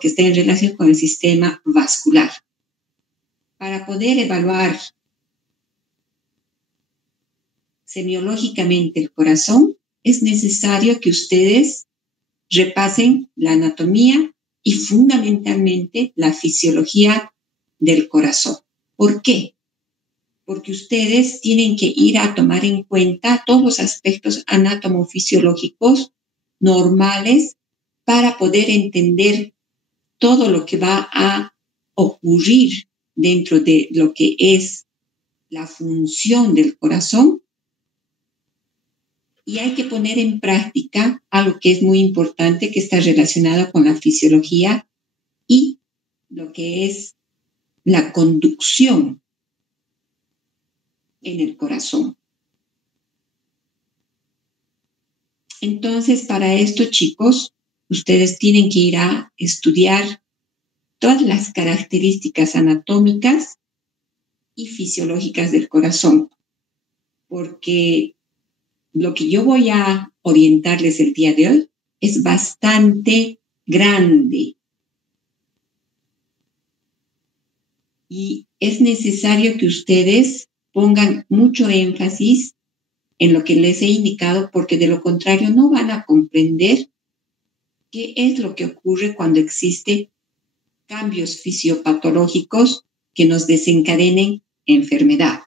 que está en relación con el sistema vascular. Para poder evaluar semiológicamente el corazón, es necesario que ustedes repasen la anatomía y fundamentalmente la fisiología del corazón. ¿Por qué? Porque ustedes tienen que ir a tomar en cuenta todos los aspectos anatomofisiológicos normales para poder entender todo lo que va a ocurrir dentro de lo que es la función del corazón. Y hay que poner en práctica algo que es muy importante, que está relacionado con la fisiología y lo que es la conducción en el corazón. Entonces, para esto, chicos, ustedes tienen que ir a estudiar todas las características anatómicas y fisiológicas del corazón, porque lo que yo voy a orientarles el día de hoy es bastante grande y es necesario que ustedes pongan mucho énfasis en lo que les he indicado, porque de lo contrario no van a comprender qué es lo que ocurre cuando existen cambios fisiopatológicos que nos desencadenen enfermedad.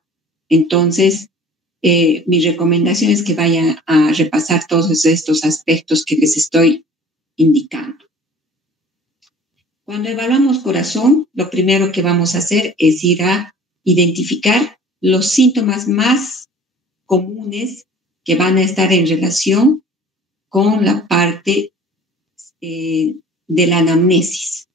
Entonces, mi recomendación es que vayan a repasar todos estos aspectos que les estoy indicando. Cuando evaluamos corazón, lo primero que vamos a hacer es ir a identificar los síntomas más comunes que van a estar en relación con la parte de la anamnesis.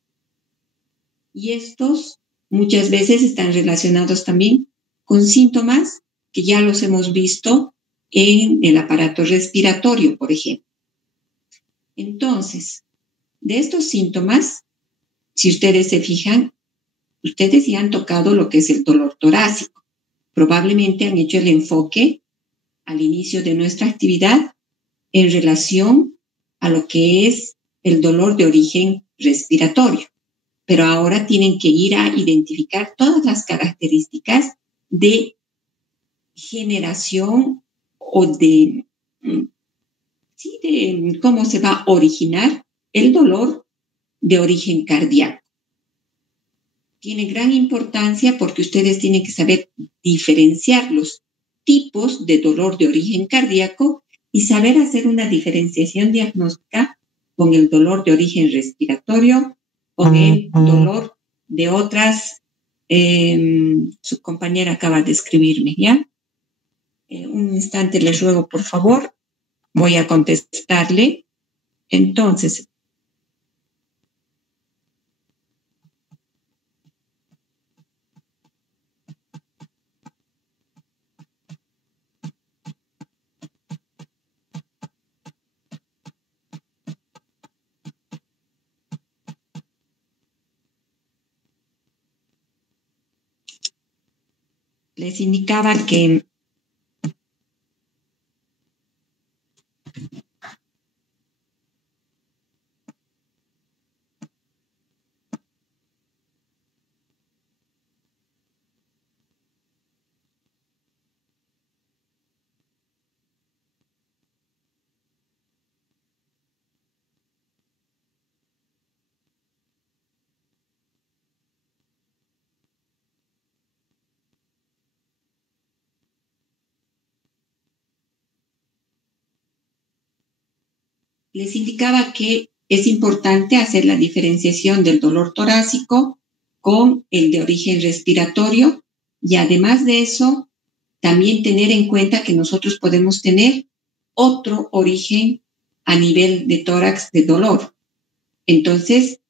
Y estos muchas veces están relacionados también con síntomas que ya los hemos visto en el aparato respiratorio, por ejemplo. Entonces, de estos síntomas, si ustedes se fijan, ustedes ya han tocado lo que es el dolor torácico. Probablemente han hecho el enfoque al inicio de nuestra actividad en relación a lo que es el dolor de origen respiratorio. Pero ahora tienen que ir a identificar todas las características de generación o de cómo se va a originar el dolor de origen cardíaco. Tiene gran importancia porque ustedes tienen que saber diferenciar los tipos de dolor de origen cardíaco y saber hacer una diferenciación diagnóstica con el dolor de origen respiratorio, con el dolor de otras. Su compañera acaba de escribirme, ¿ya? Un instante les ruego, por favor. Voy a contestarle. Entonces, les indicaba que es importante hacer la diferenciación del dolor torácico con el de origen respiratorio y además de eso, también tener en cuenta que nosotros podemos tener otro origen a nivel de tórax de dolor. Entonces,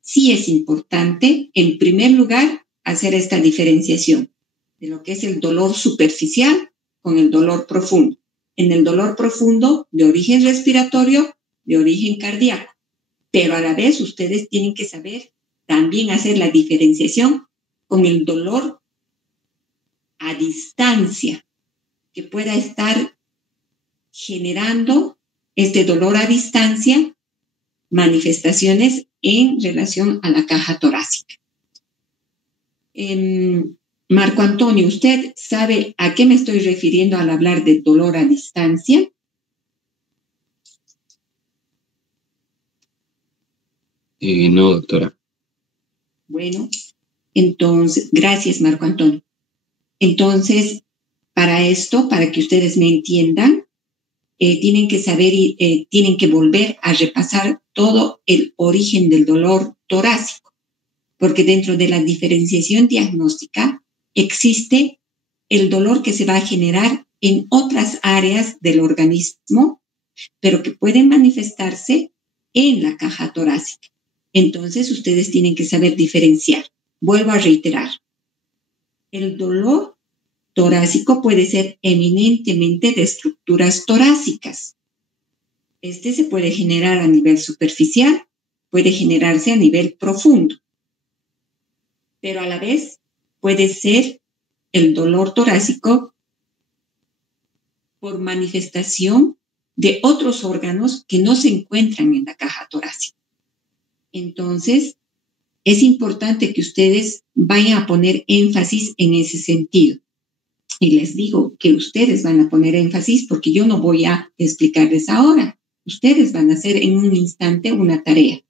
sí es importante, en primer lugar, hacer esta diferenciación de lo que es el dolor superficial con el dolor profundo. En el dolor profundo de origen respiratorio, de origen cardíaco. Pero a la vez ustedes tienen que saber también hacer la diferenciación con el dolor a distancia que pueda estar generando este dolor a distancia manifestaciones en relación a la caja torácica. Marco Antonio, ¿usted sabe a qué me estoy refiriendo al hablar de dolor a distancia? No, doctora. Bueno, entonces, gracias, Marco Antonio. Entonces, para esto, para que ustedes me entiendan, tienen que saber y tienen que volver a repasar todo el origen del dolor torácico, porque dentro de la diferenciación diagnóstica existe el dolor que se va a generar en otras áreas del organismo, pero que pueden manifestarse en la caja torácica. Entonces, ustedes tienen que saber diferenciar. Vuelvo a reiterar. El dolor torácico puede ser eminentemente de estructuras torácicas. Este se puede generar a nivel superficial, puede generarse a nivel profundo, pero a la vez puede ser el dolor torácico por manifestación de otros órganos que no se encuentran en la caja torácica. Entonces, es importante que ustedes vayan a poner énfasis en ese sentido. Y les digo que ustedes van a poner énfasis porque yo no voy a explicarles ahora. Ustedes van a hacer en un instante una tarea.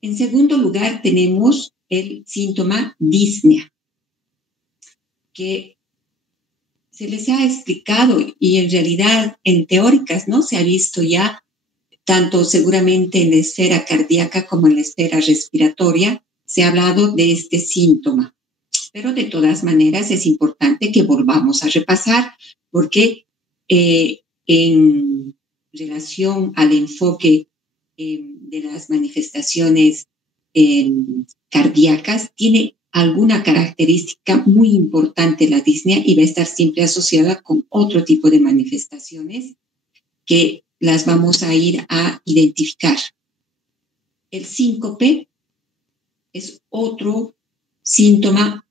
En segundo lugar, tenemos el síntoma disnea, que se les ha explicado y en realidad en teóricas, ¿no? Se ha visto ya tanto seguramente en la esfera cardíaca como en la esfera respiratoria, se ha hablado de este síntoma. Pero de todas maneras es importante que volvamos a repasar porque en relación al enfoque de las manifestaciones cardíacas, tiene alguna característica muy importante la disnea y va a estar siempre asociada con otro tipo de manifestaciones que las vamos a ir a identificar. El síncope es otro síntoma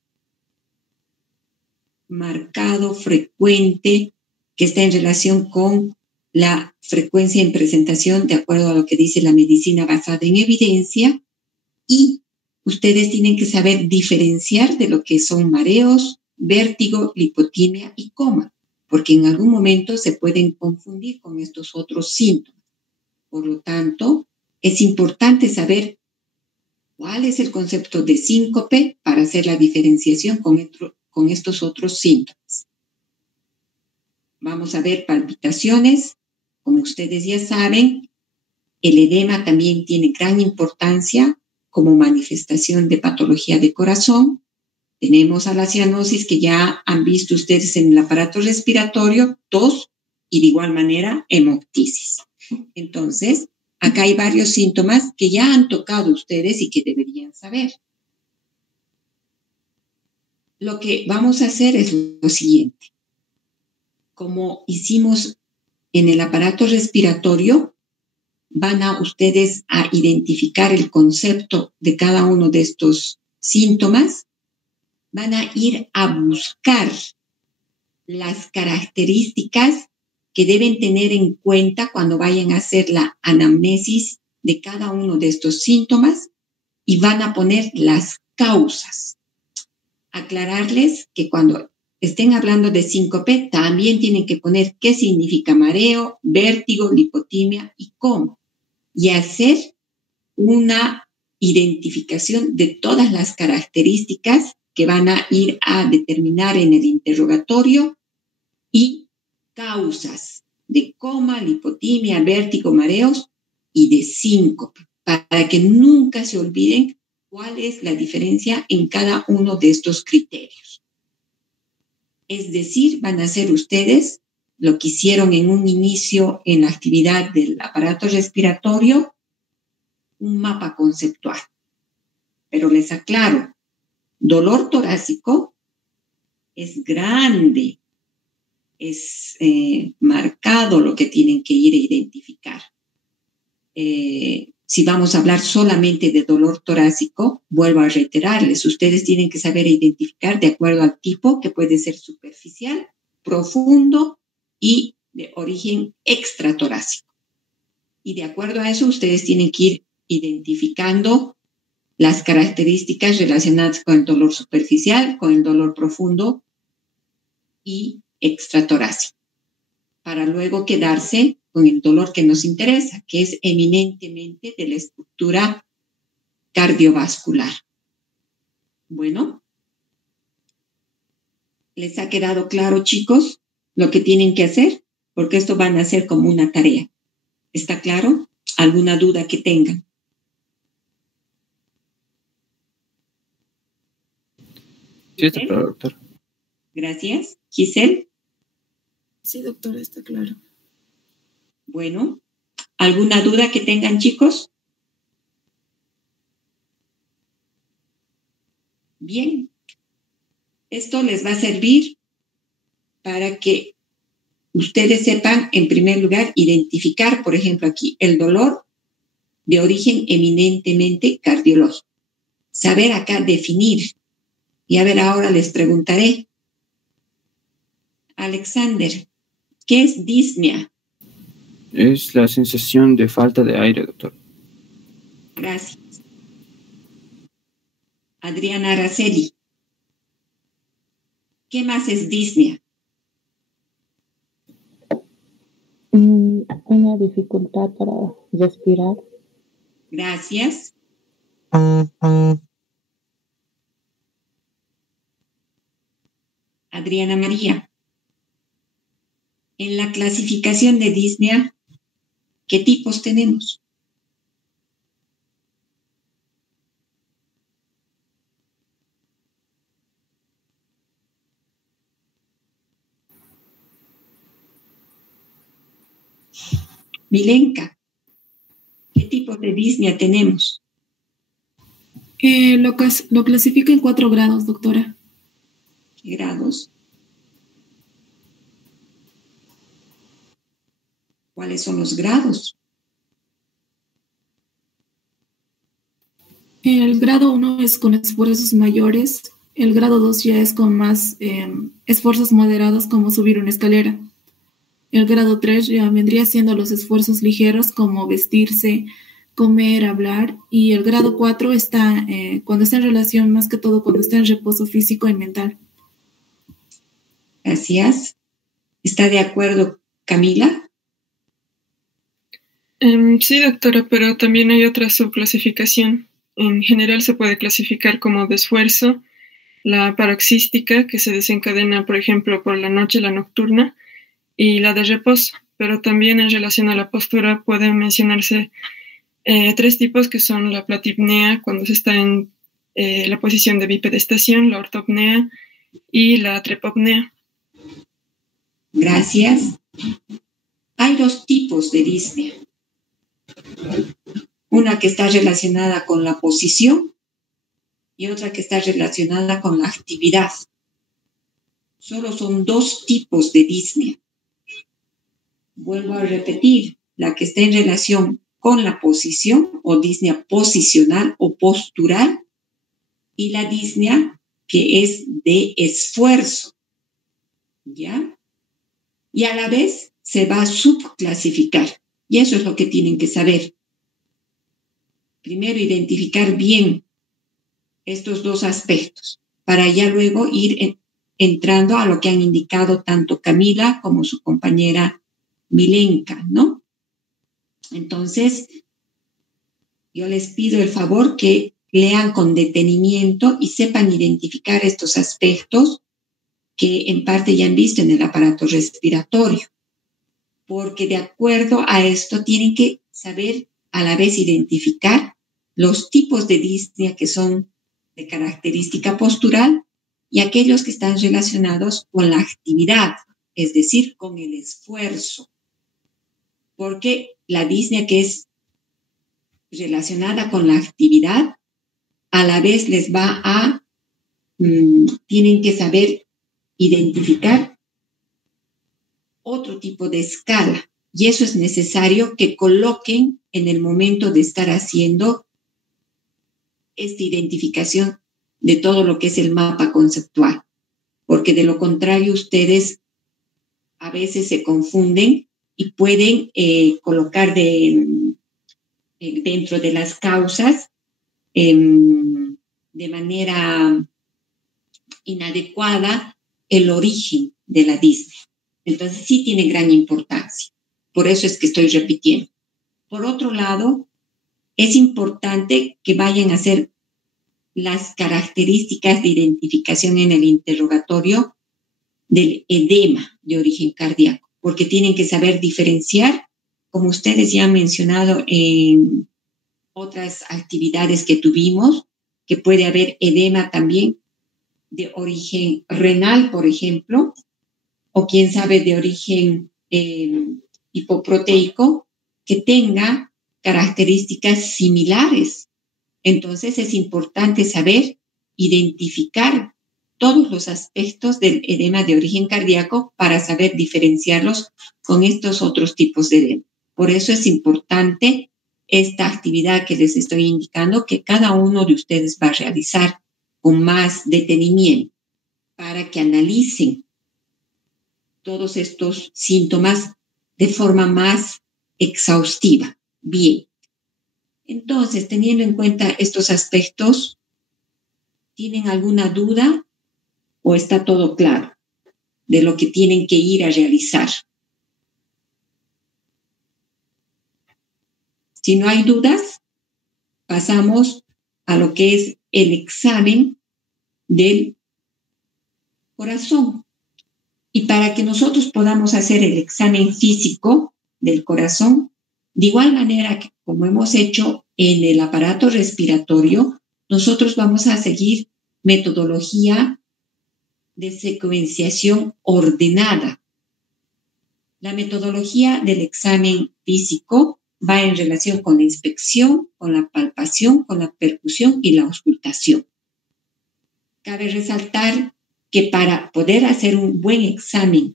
marcado, frecuente, que está en relación con la frecuencia en presentación de acuerdo a lo que dice la medicina basada en evidencia, y ustedes tienen que saber diferenciar de lo que son mareos, vértigo, lipotimia y coma, porque en algún momento se pueden confundir con estos otros síntomas. Por lo tanto, es importante saber cuál es el concepto de síncope para hacer la diferenciación con estos otros síntomas. Vamos a ver palpitaciones. Como ustedes ya saben, el edema también tiene gran importancia como manifestación de patología de corazón. Tenemos a la cianosis, que ya han visto ustedes en el aparato respiratorio, tos y de igual manera hemoptisis. Entonces, acá hay varios síntomas que ya han tocado ustedes y que deberían saber. Lo que vamos a hacer es lo siguiente. Como hicimos en el aparato respiratorio, van a ustedes a identificar el concepto de cada uno de estos síntomas, van a ir a buscar las características que deben tener en cuenta cuando vayan a hacer la anamnesis de cada uno de estos síntomas y van a poner las causas. Aclararles que cuando estén hablando de síncope, también tienen que poner qué significa mareo, vértigo, lipotimia y coma, y hacer una identificación de todas las características que van a ir a determinar en el interrogatorio y causas de coma, lipotimia, vértigo, mareos y de síncope, para que nunca se olviden cuál es la diferencia en cada uno de estos criterios. Es decir, van a hacer ustedes lo que hicieron en un inicio en la actividad del aparato respiratorio, un mapa conceptual. Pero les aclaro, dolor torácico es grande, es marcado lo que tienen que ir a identificar. Si vamos a hablar solamente de dolor torácico, vuelvo a reiterarles, ustedes tienen que saber identificar de acuerdo al tipo, que puede ser superficial, profundo y de origen extratorácico. Y de acuerdo a eso, ustedes tienen que ir identificando las características relacionadas con el dolor superficial, con el dolor profundo y extratorácico, para luego quedarse con el dolor que nos interesa, que es eminentemente de la estructura cardiovascular. Bueno, ¿les ha quedado claro, chicos, lo que tienen que hacer? Porque esto van a ser como una tarea. ¿Está claro? ¿Alguna duda que tengan? Sí, está claro, doctor. Gracias. Giselle. Sí, doctora, está claro. Bueno, ¿alguna duda que tengan, chicos? Bien. Esto les va a servir para que ustedes sepan, en primer lugar, identificar, por ejemplo, aquí, el dolor de origen eminentemente cardiológico. Saber acá definir. Y a ver, ahora les preguntaré. Alexander, ¿qué es disnea? Es la sensación de falta de aire, doctor. Gracias. Adriana Araceli, ¿qué más es disnea? Una dificultad para respirar. Gracias. Adriana María, en la clasificación de disnea, ¿qué tipos tenemos? Milenka, ¿qué tipo de disnea tenemos? Lo clasifica en 4 grados, doctora. ¿Qué grados? ¿Cuáles son los grados? El grado 1 es con esfuerzos mayores. El grado 2 ya es con más esfuerzos moderados, como subir una escalera. El grado 3 ya vendría siendo los esfuerzos ligeros, como vestirse, comer, hablar. Y el grado 4 está cuando está en relación, más que todo, cuando está en reposo físico y mental. Gracias. ¿Está de acuerdo, Camila? Sí, doctora, pero también hay otra subclasificación. En general se puede clasificar como de esfuerzo, la paroxística, que se desencadena, por ejemplo, por la noche, la nocturna, y la de reposo. Pero también en relación a la postura pueden mencionarse 3 tipos, que son la platipnea, cuando se está en la posición de bipedestación, la ortopnea y la trepopnea. Gracias. Hay 2 tipos de disnea. Una que está relacionada con la posición y otra que está relacionada con la actividad. Solo son 2 tipos de disnea. Vuelvo a repetir, la que está en relación con la posición o disnea posicional o postural y la disnea que es de esfuerzo. ¿Ya? Y a la vez se va a subclasificar. Y eso es lo que tienen que saber. Primero, identificar bien estos 2 aspectos para ya luego ir entrando a lo que han indicado tanto Camila como su compañera Milenka, ¿no? Entonces, yo les pido el favor que lean con detenimiento y sepan identificar estos aspectos que en parte ya han visto en el aparato respiratorio, porque de acuerdo a esto tienen que saber a la vez identificar los tipos de disnea que son de característica postural y aquellos que están relacionados con la actividad, es decir, con el esfuerzo. Porque la disnea que es relacionada con la actividad, a la vez les va a, tienen que saber identificar otro tipo de escala. Y eso es necesario que coloquen en el momento de estar haciendo esta identificación de todo lo que es el mapa conceptual. Porque de lo contrario ustedes a veces se confunden y pueden colocar dentro de las causas de manera inadecuada el origen de la disnea. Entonces sí tiene gran importancia. Por eso es que estoy repitiendo. Por otro lado, es importante que vayan a hacer las características de identificación en el interrogatorio del edema de origen cardíaco, porque tienen que saber diferenciar, como ustedes ya han mencionado en otras actividades que tuvimos, que puede haber edema también de origen renal, por ejemplo, o quién sabe de origen hipoproteico, que tenga características similares. Entonces es importante saber identificar todos los aspectos del edema de origen cardíaco para saber diferenciarlos con estos otros tipos de edema. Por eso es importante esta actividad que les estoy indicando, que cada uno de ustedes va a realizar con más detenimiento para que analicen todos estos síntomas de forma más exhaustiva. Bien. Entonces, teniendo en cuenta estos aspectos, ¿tienen alguna duda o está todo claro de lo que tienen que ir a realizar? Si no hay dudas, pasamos a lo que es el examen del corazón. Y para que nosotros podamos hacer el examen físico del corazón, de igual manera que como hemos hecho en el aparato respiratorio, nosotros vamos a seguir metodología de secuenciación ordenada. La metodología del examen físico va en relación con la inspección, con la palpación, con la percusión y la auscultación. Cabe resaltar que para poder hacer un buen examen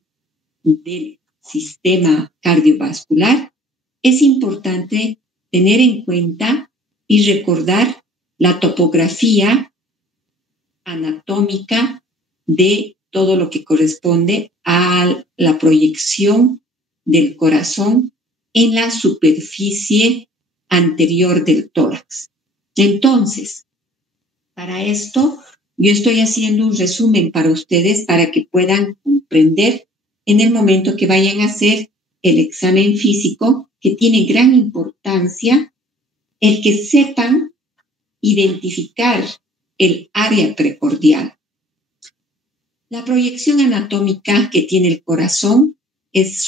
del sistema cardiovascular, es importante tener en cuenta y recordar la topografía anatómica de todo lo que corresponde a la proyección del corazón en la superficie anterior del tórax. Entonces, para esto, yo estoy haciendo un resumen para ustedes para que puedan comprender en el momento que vayan a hacer el examen físico, que tiene gran importancia el que sepan identificar el área precordial. La proyección anatómica que tiene el corazón es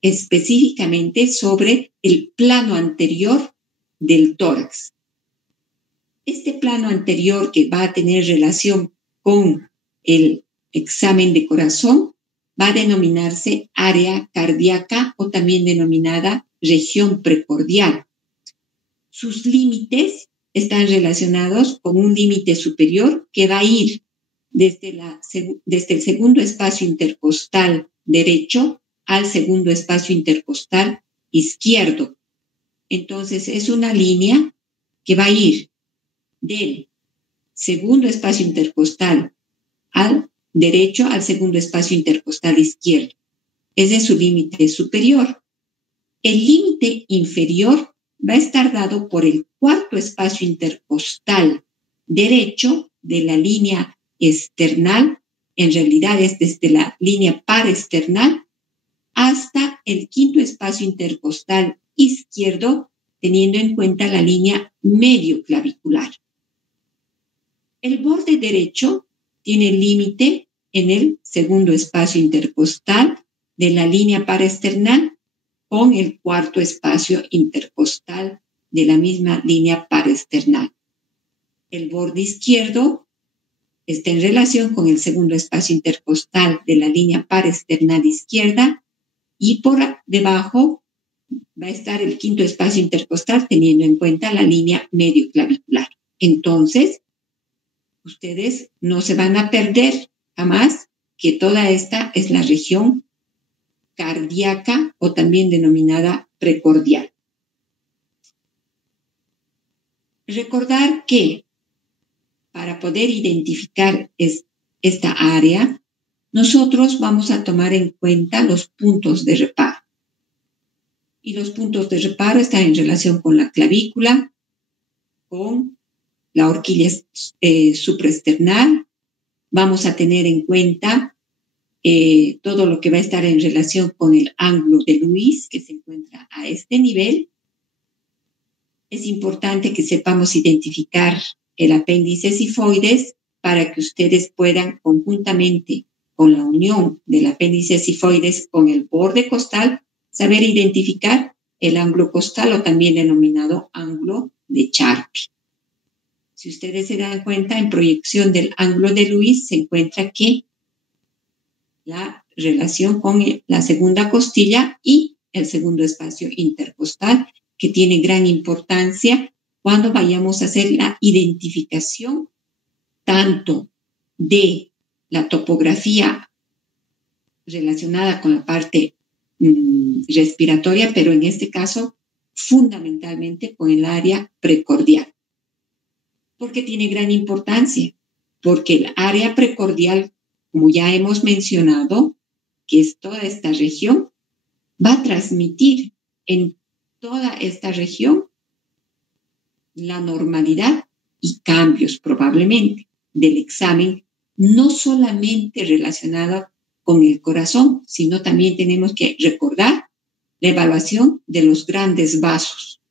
específicamente sobre el plano anterior del tórax. Este plano anterior que va a tener relación con el examen de corazón va a denominarse área cardíaca o también denominada región precordial. Sus límites están relacionados con un límite superior que va a ir desde el segundo espacio intercostal derecho al segundo espacio intercostal izquierdo. Entonces, es una línea que va a ir del segundo espacio intercostal al derecho al segundo espacio intercostal izquierdo. Ese es su límite superior. El límite inferior va a estar dado por el cuarto espacio intercostal derecho de la línea external, en realidad es desde la línea paresternal hasta el quinto espacio intercostal izquierdo, teniendo en cuenta la línea medio clavicular. El borde derecho tiene límite en el segundo espacio intercostal de la línea paresternal con el cuarto espacio intercostal de la misma línea paresternal. El borde izquierdo está en relación con el segundo espacio intercostal de la línea paresternal izquierda y por debajo va a estar el quinto espacio intercostal teniendo en cuenta la línea medio clavicular. Entonces, ustedes no se van a perder jamás que toda esta es la región cardíaca o también denominada precordial. Recordar que para poder identificar esta área, nosotros vamos a tomar en cuenta los puntos de reparo. Y los puntos de reparo están en relación con la clavícula, con la horquilla supraesternal. Vamos a tener en cuenta todo lo que va a estar en relación con el ángulo de Luis, que se encuentra a este nivel. Es importante que sepamos identificar el apéndice sifoides para que ustedes puedan conjuntamente con la unión del apéndice sifoides con el borde costal saber identificar el ángulo costal o también denominado ángulo de Charpy. Si ustedes se dan cuenta, en proyección del ángulo de Luis se encuentra que la relación con la segunda costilla y el segundo espacio intercostal, que tiene gran importancia cuando vayamos a hacer la identificación tanto de la topografía relacionada con la parte respiratoria, pero en este caso fundamentalmente con el área precordial. ¿Por qué tiene gran importancia? Porque el área precordial, como ya hemos mencionado, que es toda esta región, va a transmitir en toda esta región la normalidad y cambios probablemente del examen, no solamente relacionado con el corazón, sino también tenemos que recordar la evaluación de los grandes vasos.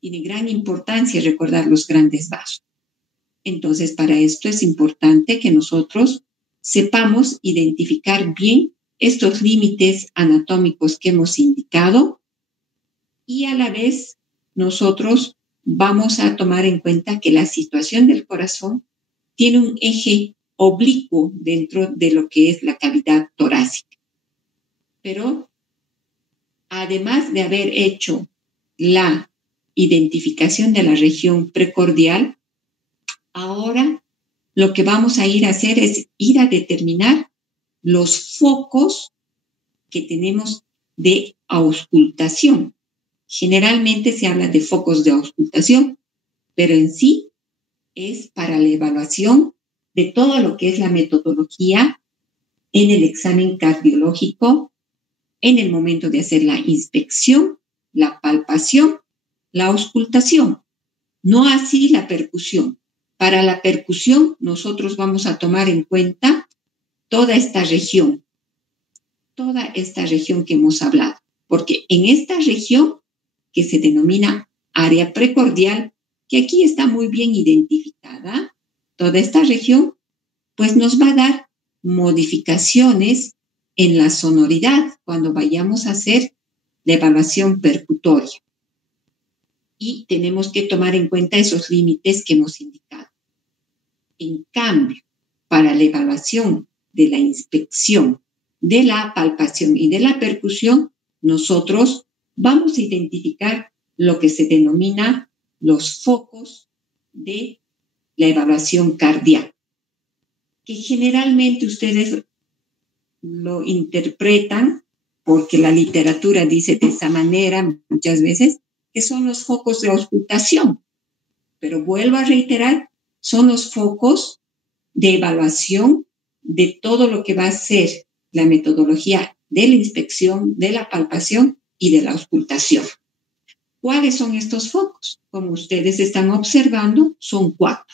Tiene gran importancia recordar los grandes vasos. Entonces, para esto es importante que nosotros sepamos identificar bien estos límites anatómicos que hemos indicado y a la vez nosotros vamos a tomar en cuenta que la situación del corazón tiene un eje oblicuo dentro de lo que es la cavidad torácica. Pero además de haber hecho la identificación de la región precordial, ahora lo que vamos a ir a hacer es ir a determinar los focos que tenemos de auscultación. Generalmente se habla de focos de auscultación, pero en sí es para la evaluación de todo lo que es la metodología en el examen cardiológico, en el momento de hacer la inspección, la palpación, la auscultación, no así la percusión. Para la percusión nosotros vamos a tomar en cuenta toda esta región que hemos hablado, porque en esta región que se denomina área precordial, que aquí está muy bien identificada, toda esta región, pues nos va a dar modificaciones en la sonoridad cuando vayamos a hacer la evaluación percutoria. Y tenemos que tomar en cuenta esos límites que hemos indicado. En cambio, para la evaluación de la inspección, de la palpación y de la percusión, nosotros vamos a identificar lo que se denomina los focos de la evaluación cardíaca, que generalmente ustedes lo interpretan, porque la literatura dice de esa manera muchas veces, que son los focos de auscultación. Pero vuelvo a reiterar, son los focos de evaluación de todo lo que va a ser la metodología de la inspección, de la palpación y de la auscultación. ¿Cuáles son estos focos? Como ustedes están observando, son 4.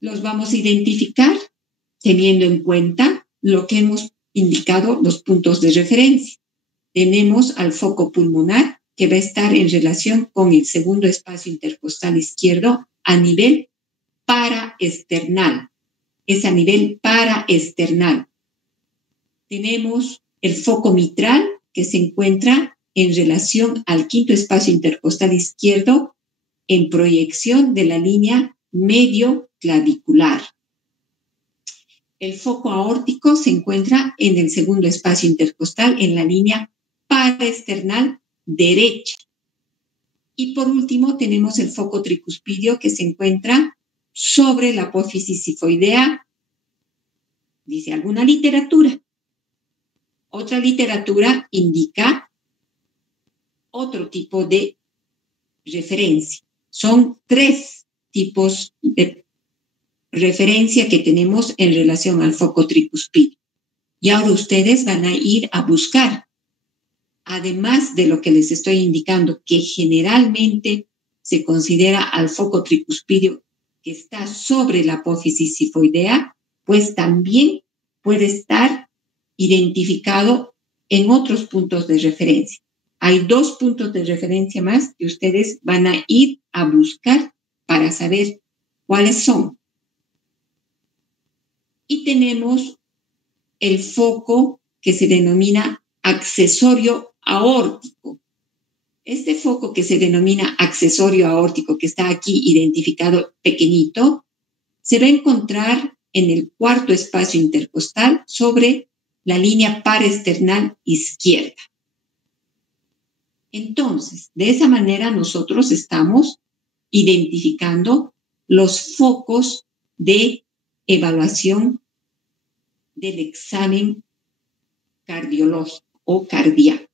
Los vamos a identificar teniendo en cuenta lo que hemos indicado, los puntos de referencia. Tenemos al foco pulmonar, que va a estar en relación con el segundo espacio intercostal izquierdo a nivel paraesternal. Es a nivel paraesternal. Tenemos el foco mitral, que se encuentra en relación al quinto espacio intercostal izquierdo en proyección de la línea medio clavicular. El foco aórtico se encuentra en el segundo espacio intercostal en la línea paraesternal derecha. Y por último tenemos el foco tricuspidio, que se encuentra sobre la apófisis sifoidea, dice alguna literatura. Otra literatura indica otro tipo de referencia. Son 3 tipos de referencia que tenemos en relación al foco tricuspidio. Y ahora ustedes van a ir a buscar además de lo que les estoy indicando, que generalmente se considera al foco tricuspidio que está sobre la apófisis sifoidea, pues también puede estar identificado en otros puntos de referencia. Hay 2 puntos de referencia más que ustedes van a ir a buscar para saber cuáles son. Y tenemos el foco que se denomina accesorio aórtico. Este foco que se denomina accesorio aórtico, que está aquí identificado pequeñito, se va a encontrar en el 4º espacio intercostal sobre la línea paresternal izquierda. Entonces, de esa manera nosotros estamos identificando los focos de evaluación del examen cardiológico o cardíaco.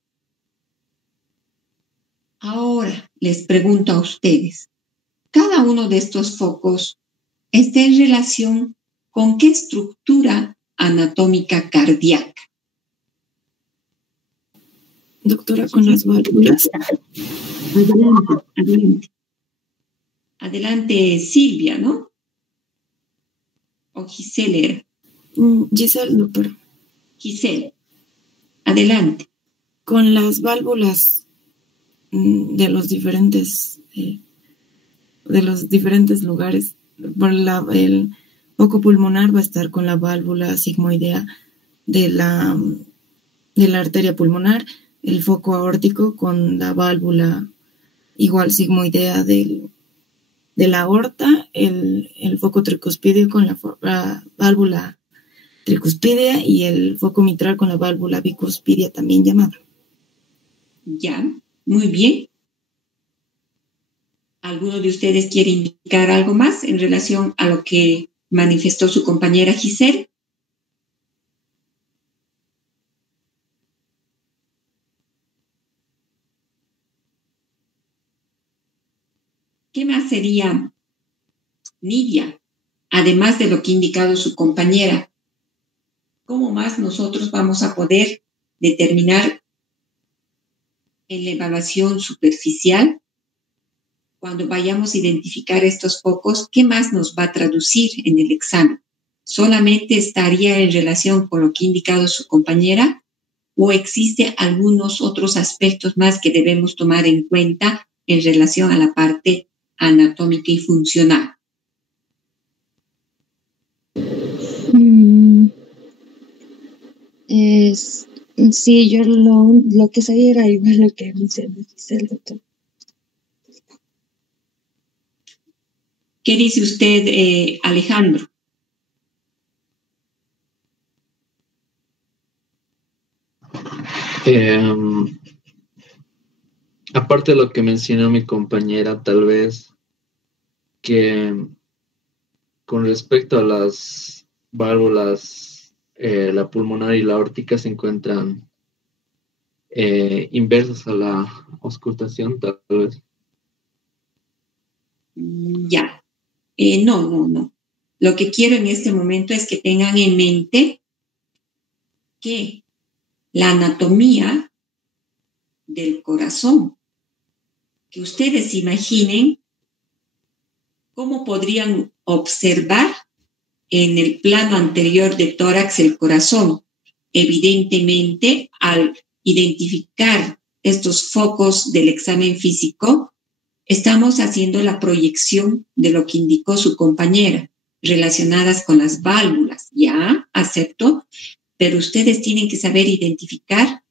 Ahora les pregunto a ustedes, ¿cada uno de estos focos está en relación con qué estructura anatómica cardíaca? Doctora, con las válvulas. Adelante. Adelante, Silvia, ¿no? O Giselle era. Giselle, doctora. Giselle, adelante. Con las válvulas de los diferentes lugares, el foco pulmonar va a estar con la válvula sigmoidea de la arteria pulmonar, el foco aórtico con la válvula igual sigmoidea de la aorta, el foco tricuspidio con la válvula tricuspidia y el foco mitral con la válvula bicuspidia también llamada. Ya, muy bien. ¿Alguno de ustedes quiere indicar algo más en relación a lo que manifestó su compañera Giselle? ¿Qué más sería, Nidia? Además de lo que ha indicado su compañera, ¿cómo más nosotros vamos a poder determinar en la evaluación superficial, cuando vayamos a identificar estos focos, qué más nos va a traducir en el examen? ¿Solamente estaría en relación con lo que ha indicado su compañera o existe algunos otros aspectos más que debemos tomar en cuenta en relación a la parte anatómica y funcional? Sí, yo lo que sabía era igual lo que mencionó el doctor. ¿Qué dice usted, Alejandro? Aparte de lo que mencionó mi compañera, tal vez que con respecto a las válvulas, la pulmonar y la aórtica se encuentran inversas a la auscultación, tal vez. Ya. No. Lo que quiero en este momento es que tengan en mente que la anatomía del corazón, que ustedes imaginen cómo podrían observar en el plano anterior de tórax el corazón. Evidentemente, al identificar estos focos del examen físico, estamos haciendo la proyección de lo que indicó su compañera, relacionadas con las válvulas. Ya, acepto, pero ustedes tienen que saber identificar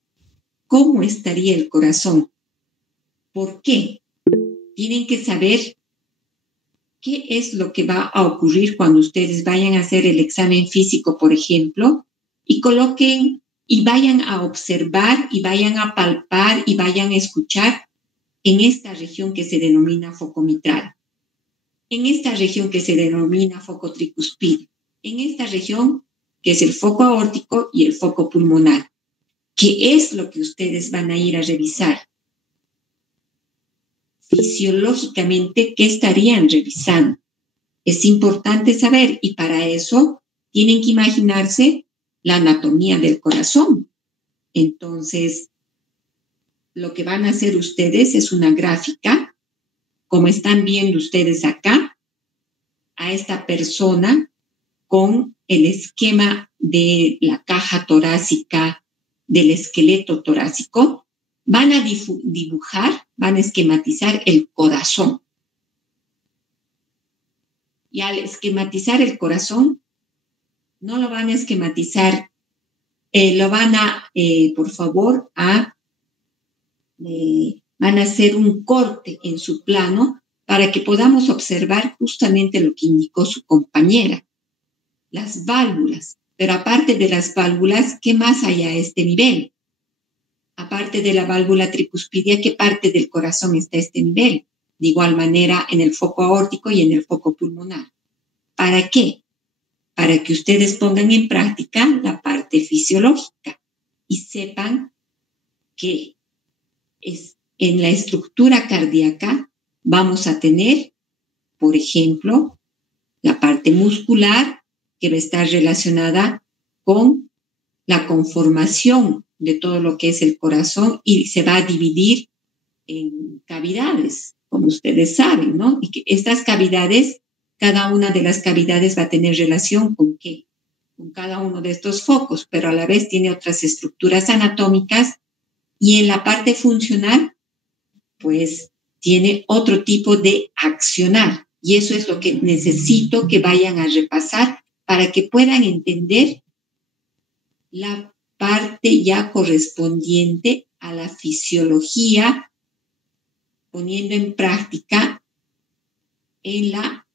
cómo estaría el corazón. ¿Por qué? Tienen que saber qué es lo que va a ocurrir cuando ustedes vayan a hacer el examen físico, por ejemplo, y coloquen y vayan a observar y vayan a palpar y vayan a escuchar en esta región que se denomina foco mitral, en esta región que se denomina foco tricuspidio, en esta región que es el foco aórtico y el foco pulmonar. ¿Qué es lo que ustedes van a ir a revisar? Fisiológicamente, ¿qué estarían revisando? Es importante saber, y para eso tienen que imaginarse la anatomía del corazón. Entonces, lo que van a hacer ustedes es una gráfica, como están viendo ustedes acá, a esta persona con el esquema de la caja torácica, del esqueleto torácico. Van a dibujar, van a esquematizar el corazón. Y al esquematizar el corazón, no lo van a esquematizar, lo van a, por favor, van a hacer un corte en su plano para que podamos observar justamente lo que indicó su compañera, las válvulas. Pero aparte de las válvulas, ¿qué más hay a este nivel? Aparte de la válvula tricuspidia, ¿qué parte del corazón está a este nivel? De igual manera en el foco aórtico y en el foco pulmonar. ¿Para qué? Para que ustedes pongan en práctica la parte fisiológica y sepan que en la estructura cardíaca vamos a tener, por ejemplo, la parte muscular que va a estar relacionada con la conformación de todo lo que es el corazón y se va a dividir en cavidades, como ustedes saben, ¿no? Y que estas cavidades, cada una de las cavidades va a tener relación con ¿qué? Con cada uno de estos focos, pero a la vez tiene otras estructuras anatómicas y en la parte funcional, pues tiene otro tipo de accionar. Y eso es lo que necesito que vayan a repasar para que puedan entender la parte ya correspondiente a la fisiología, poniendo en práctica en la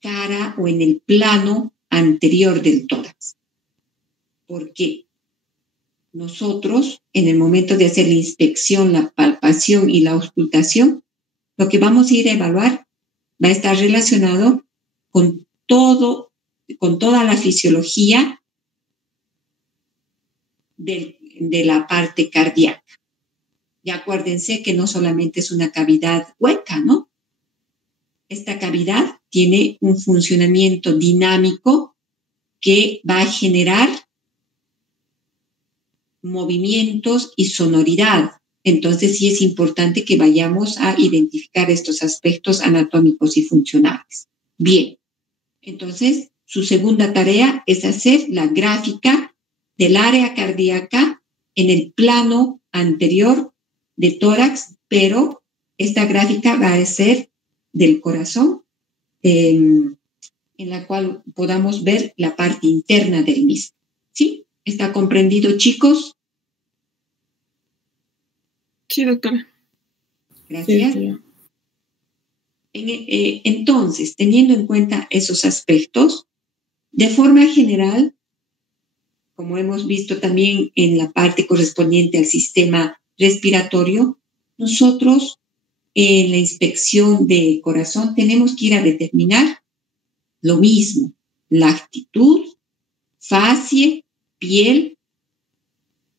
cara o en el plano anterior del tórax. Porque nosotros, en el momento de hacer la inspección, la palpación y la auscultación, lo que vamos a ir a evaluar va a estar relacionado con toda la fisiología de la parte cardíaca. Y acuérdense que no solamente es una cavidad hueca, ¿no? Esta cavidad tiene un funcionamiento dinámico que va a generar movimientos y sonoridad. Entonces sí es importante que vayamos a identificar estos aspectos anatómicos y funcionales. Bien, entonces su segunda tarea es hacer la gráfica del área cardíaca en el plano anterior de tórax, pero esta gráfica va a ser del corazón, en la cual podamos ver la parte interna del mismo. ¿Sí? ¿Está comprendido, chicos? Sí, doctora. Gracias. Sí. Entonces, teniendo en cuenta esos aspectos, de forma general, como hemos visto también en la parte correspondiente al sistema respiratorio, nosotros en la inspección de corazón tenemos que ir a determinar lo mismo, la actitud, fascie, piel,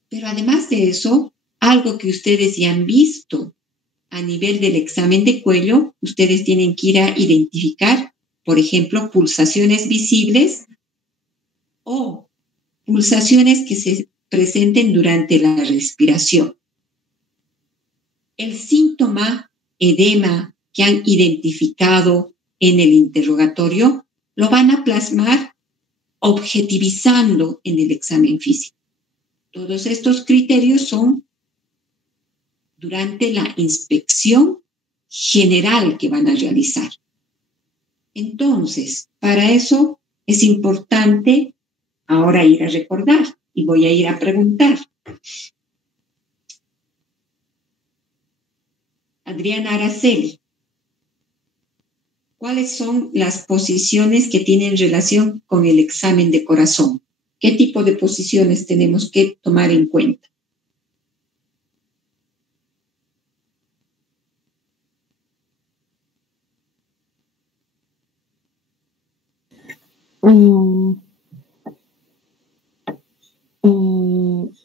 pero además de eso, algo que ustedes ya han visto a nivel del examen de cuello, ustedes tienen que ir a identificar, por ejemplo, pulsaciones visibles o pulsaciones que se presenten durante la respiración. El síntoma edema que han identificado en el interrogatorio lo van a plasmar objetivizando en el examen físico. Todos estos criterios son durante la inspección general que van a realizar. Entonces, para eso es importante ahora ir a recordar y voy a ir a preguntar. Adriana Araceli, ¿cuáles son las posiciones que tienen relación con el examen de corazón? ¿Qué tipo de posiciones tenemos que tomar en cuenta?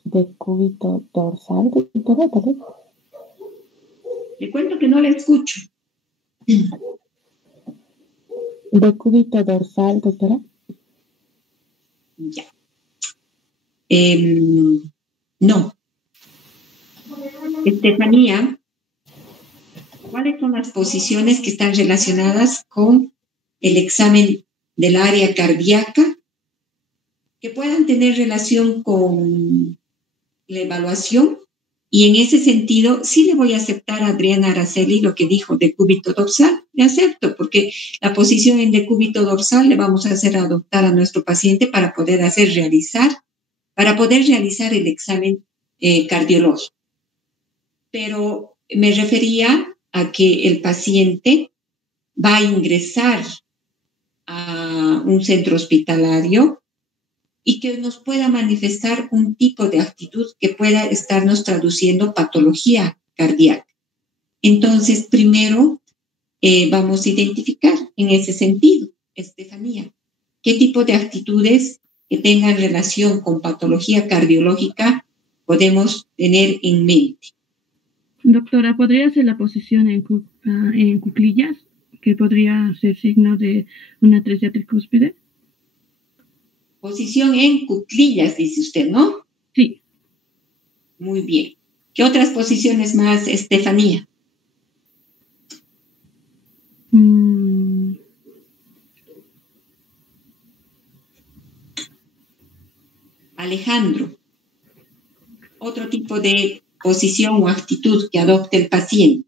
Decúbito dorsal, doctora, tal vez. Le cuento que no la escucho. Decúbito dorsal, doctora. Ya. No. Estefanía, ¿cuáles son las posiciones que están relacionadas con el examen del área cardíaca que puedan tener relación con la evaluación? Y en ese sentido, sí le voy a aceptar a Adriana Araceli lo que dijo de cúbito dorsal. Le acepto, porque la posición en decúbito dorsal le vamos a hacer adoptar a nuestro paciente para poder realizar el examen cardiológico. Pero me refería a que el paciente va a ingresar a un centro hospitalario y que nos pueda manifestar un tipo de actitud que pueda estarnos traduciendo patología cardíaca. Entonces, primero vamos a identificar en ese sentido, Estefanía, qué tipo de actitudes que tengan relación con patología cardiológica podemos tener en mente. Doctora, ¿podría ser la posición en cuclillas, que podría ser signo de una atresia tricúspide? Posición en cuclillas, dice usted, ¿no? Sí. Muy bien. ¿Qué otras posiciones más, Estefanía? Alejandro, otro tipo de posición o actitud que adopte el paciente.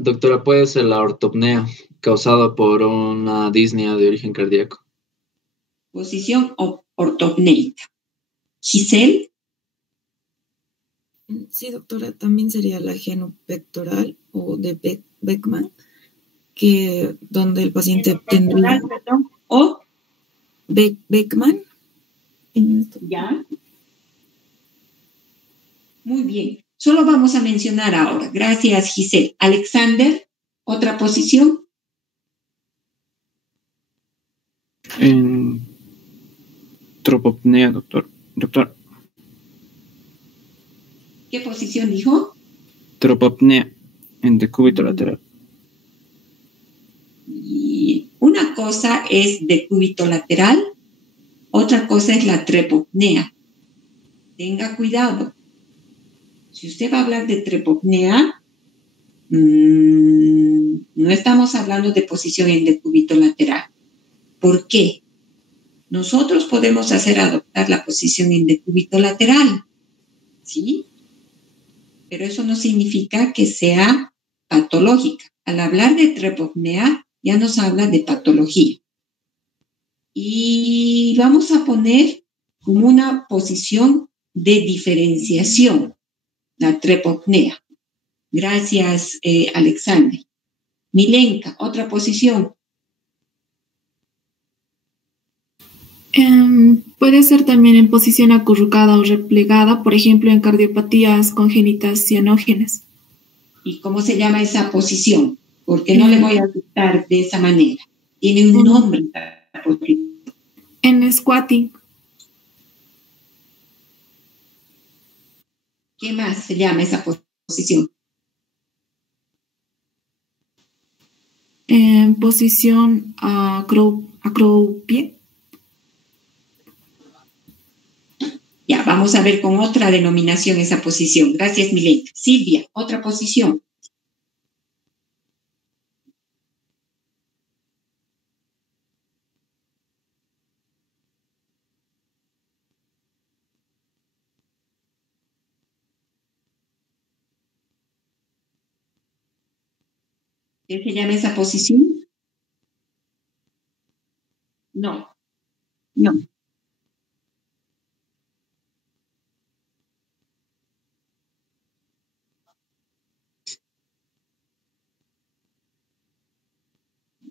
Doctora, puede ser la ortopnea causada por una disnea de origen cardíaco. Posición ortopneica. Giselle. Sí, doctora, también sería la genupectoral o de Beckman, que donde el paciente tendría... ¿O? Beckman. Ya. Muy bien. Solo vamos a mencionar ahora. Gracias, Giselle. Alexander, ¿otra posición? En tropopnea, doctor. ¿Qué posición dijo? Tropopnea, en decúbito lateral. Y una cosa es decúbito lateral, otra cosa es la trepopnea. Tenga cuidado. Si usted va a hablar de trepopnea, no estamos hablando de posición en decúbito lateral. ¿Por qué? Nosotros podemos hacer adoptar la posición en decúbito lateral, ¿sí? Pero eso no significa que sea patológica. Al hablar de trepopnea, ya nos habla de patología. Y vamos a poner como una posición de diferenciación, la trepopnea. Gracias, Alexander. Milenka, otra posición. Puede ser también en posición acurrucada o replegada, por ejemplo, en cardiopatías congénitas cianógenas. ¿Y cómo se llama esa posición? Porque no le voy a dictar de esa manera. Tiene un nombre. En squatting. ¿Qué más se llama esa posición? En posición acropie. Ya, vamos a ver con otra denominación esa posición. Gracias, Milenka. Silvia, otra posición. ¿Qué se llama esa posición? No.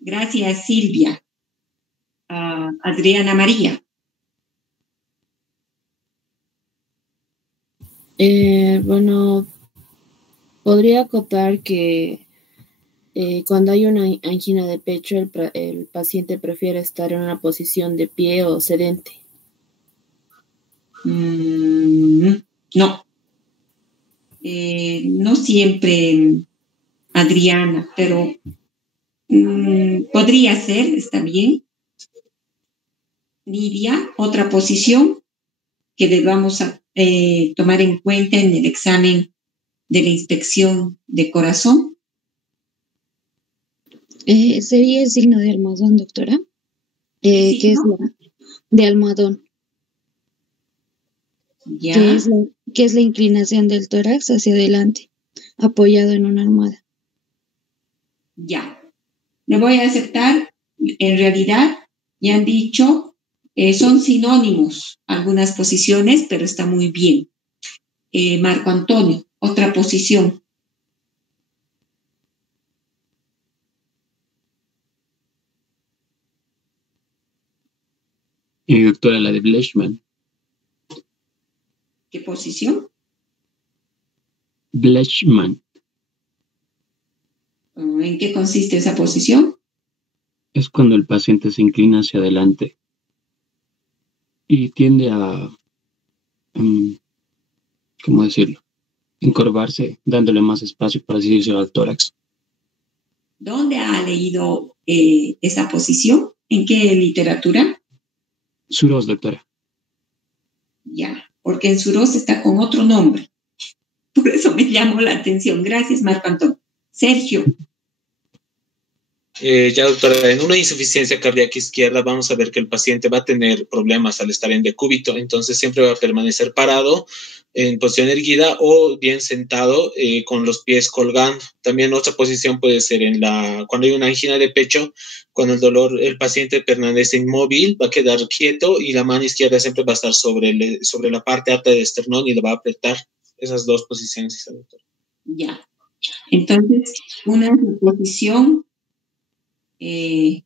Gracias, Silvia. Adriana María. Bueno, podría acotar que cuando hay una angina de pecho, el paciente prefiere estar en una posición de pie o sedente. No. No siempre, Adriana, pero podría ser, está bien. Nidia, otra posición que debamos tomar en cuenta en el examen de la inspección de corazón? Sería el signo de almohadón, doctora, ¿El que es signo? de almohadón, Ya, que es la inclinación del tórax hacia adelante, apoyado en una almohada. ya. Le voy a aceptar. En realidad, ya han dicho, son sinónimos algunas posiciones, pero está muy bien. Marco Antonio, otra posición. Doctora, la de Blechman. ¿Qué posición? Blechman. ¿En qué consiste esa posición? Es cuando el paciente se inclina hacia adelante y tiende a, ¿cómo decirlo? Encorvarse, dándole más espacio, para así decirlo, al tórax. ¿Dónde ha leído esa posición? ¿En qué literatura? Suros, doctora. Ya, porque en Suros está con otro nombre. Por eso me llamó la atención. Gracias, Marco Antonio. Sergio. Ya, doctora, en una insuficiencia cardíaca izquierda vamos a ver que el paciente va a tener problemas al estar en decúbito, entonces siempre va a permanecer parado en posición erguida o bien sentado con los pies colgando. También otra posición puede ser cuando hay una angina de pecho, cuando el paciente permanece inmóvil, va a quedar quieto y la mano izquierda siempre va a estar sobre la parte alta del esternón y le va a apretar. Esas dos posiciones, doctor. Ya. Entonces, una es la posición que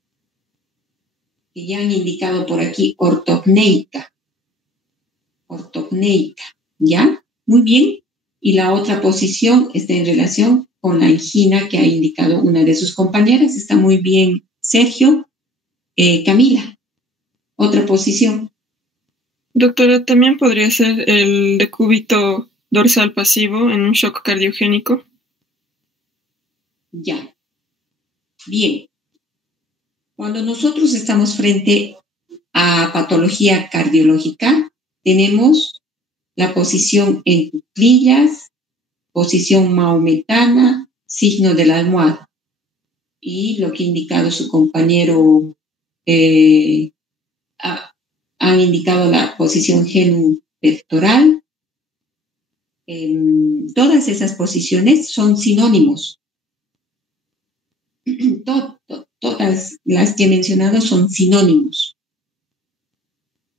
ya han indicado por aquí, ortopneica. Ortopneica, ¿ya? Muy bien. Y la otra posición está en relación con la angina que ha indicado una de sus compañeras. Está muy bien, Sergio. Camila, otra posición. Doctora, también podría ser el decúbito dorsal pasivo en un shock cardiogénico. Ya. Bien. Cuando nosotros estamos frente a patología cardiológica, tenemos la posición en cuclillas, posición maometana, signo de la almohada. Y lo que ha indicado su compañero, han indicado la posición genupectoral. Todas esas posiciones son sinónimos. Todas las que he mencionado son sinónimos.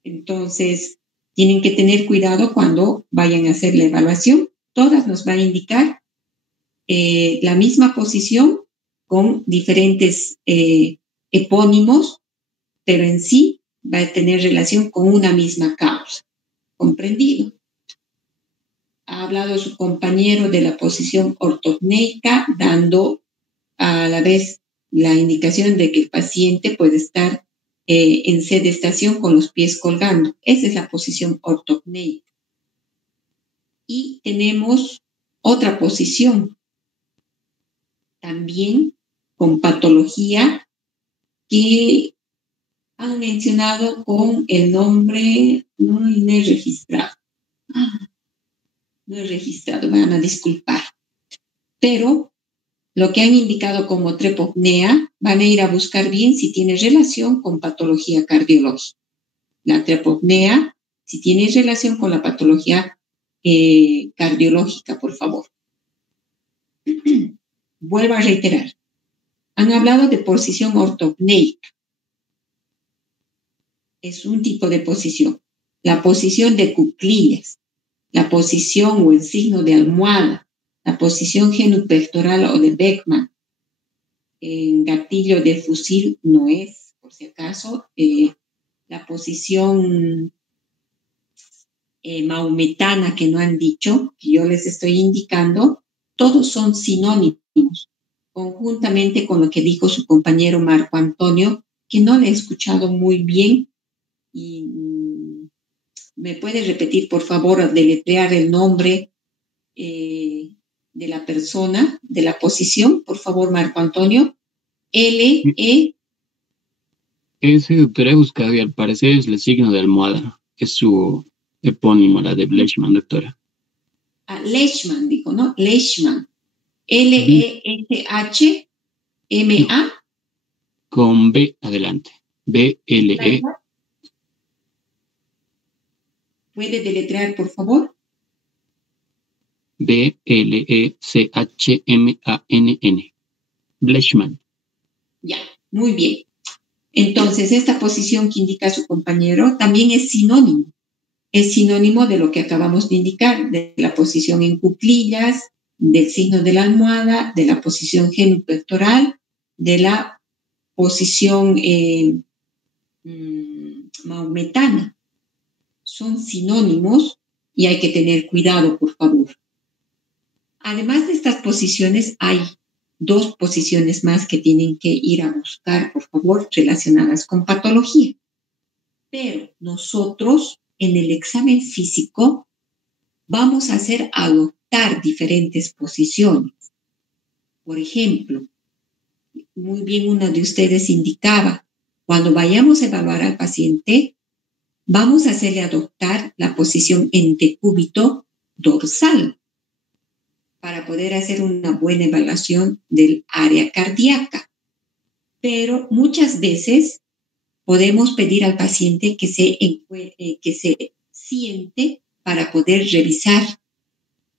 Entonces, tienen que tener cuidado cuando vayan a hacer la evaluación. Todas nos va a indicar la misma posición con diferentes epónimos, pero en sí va a tener relación con una misma causa. ¿Comprendido? Ha hablado su compañero de la posición ortopneica, dando a la vez la indicación de que el paciente puede estar en sedestación con los pies colgando. Esa es la posición ortopneica. Y tenemos otra posición, también con patología, que han mencionado con el nombre, no he registrado. No he registrado, me van a disculpar. Pero lo que han indicado como trepopnea, van a ir a buscar bien si tiene relación con patología cardiológica. La trepopnea, si tiene relación con la patología cardiológica, por favor. Vuelvo a reiterar. Han hablado de posición ortopneica. Es un tipo de posición. La posición de cuclillas, la posición o el signo de almohada, la posición genupectoral o de Beckman, en gatillo de fusil no es, por si acaso, la posición maometana que no han dicho, que yo les estoy indicando, todos son sinónimos, conjuntamente con lo que dijo su compañero Marco Antonio, que no le he escuchado muy bien. Y ¿me puede repetir, por favor, deletrear el nombre de la persona, de la posición, por favor, Marco Antonio? L-E. Ese, doctora, he buscado y al parecer es el signo de almohada. Es su epónimo, la de Blechman, doctora. Leishman, dijo, ¿no? Leishman. L-E-S-H-M-A. Con B adelante. B-L-E. ¿Puede deletrear, por favor? B-L-E-C-H-M-A-N-N. Leishman. Ya, muy bien. Entonces, esta posición que indica su compañero también es sinónimo. Es sinónimo de lo que acabamos de indicar, de la posición en cuclillas, del signo de la almohada, de la posición genupectoral, de la posición maometana. Son sinónimos y hay que tener cuidado, por favor. Además de estas posiciones, hay 2 posiciones más que tienen que ir a buscar, por favor, relacionadas con patología. Pero nosotros, en el examen físico, vamos a hacer adoptar diferentes posiciones. Por ejemplo, muy bien uno de ustedes indicaba, cuando vayamos a evaluar al paciente, vamos a hacerle adoptar la posición en decúbito dorsal para poder hacer una buena evaluación del área cardíaca. Pero muchas veces podemos pedir al paciente que se siente para poder revisar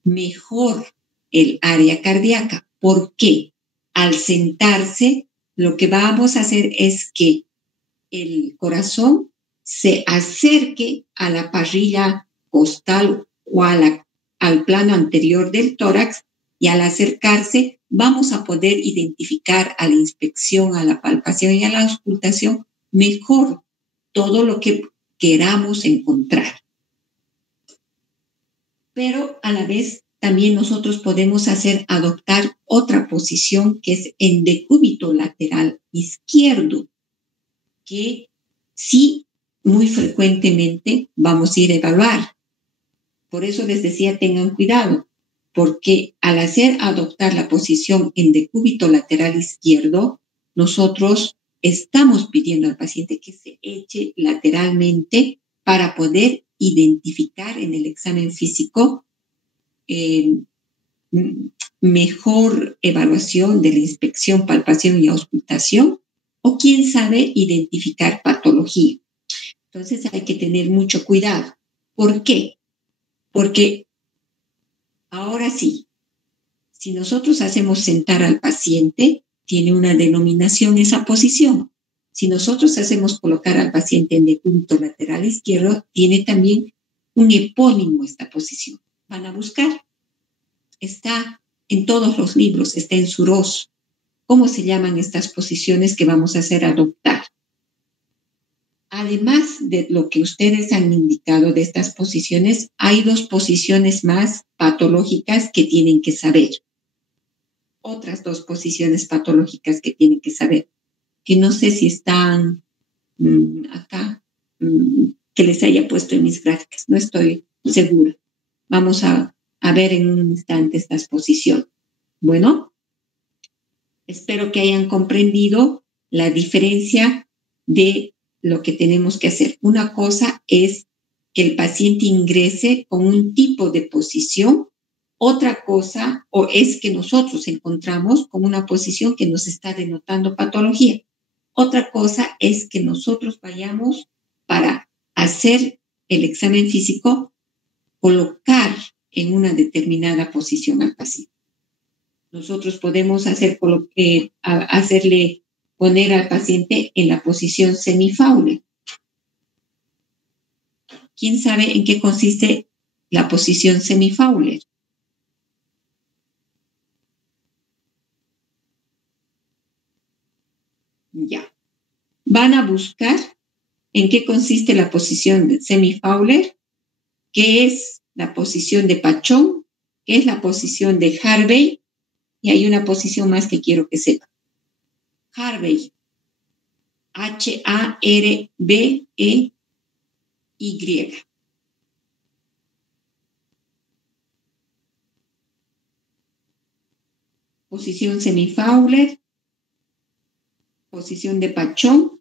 mejor el área cardíaca. ¿Por qué? Al sentarse, lo que vamos a hacer es que el corazón se acerque a la parrilla costal o al plano anterior del tórax, y al acercarse vamos a poder identificar a la inspección, a la palpación y a la auscultación mejor todo lo que queramos encontrar. Pero a la vez también nosotros podemos adoptar otra posición que es en decúbito lateral izquierdo, que sí muy frecuentemente vamos a ir a evaluar. Por eso les decía, tengan cuidado, porque al adoptar la posición en decúbito lateral izquierdo, nosotros estamos pidiendo al paciente que se eche lateralmente para poder identificar en el examen físico mejor evaluación de la inspección, palpación y auscultación, o quién sabe identificar patología. Entonces hay que tener mucho cuidado. ¿Por qué? Porque ahora sí, si nosotros hacemos sentar al paciente, tiene una denominación esa posición. Si nosotros hacemos colocar al paciente en decúbito lateral izquierdo, tiene también un epónimo esta posición. Van a buscar. Está en todos los libros, está en Suros. ¿Cómo se llaman estas posiciones que vamos a hacer adoptar? Además de lo que ustedes han indicado de estas posiciones, hay 2 posiciones más patológicas que tienen que saber. Otras 2 posiciones patológicas que tienen que saber, que no sé si están acá, que les haya puesto en mis gráficas, no estoy segura. Vamos a ver en un instante estas posiciones. Bueno, espero que hayan comprendido la diferencia de lo que tenemos que hacer. Una cosa es que el paciente ingrese con un tipo de posición. Otra cosa es que nosotros encontramos con una posición que nos está denotando patología. Otra cosa es que nosotros vayamos para hacer el examen físico, colocar en una determinada posición al paciente. Nosotros podemos hacerle poner al paciente en la posición semifauler. ¿Quién sabe en qué consiste la posición semifauler? Ya. Van a buscar en qué consiste la posición de semifauler, qué es la posición de Pachón, qué es la posición de Harvey, y hay una posición más que quiero que sepan. Harvey, H-A-R-B-E-Y. Posición semifauler, posición de Pachón,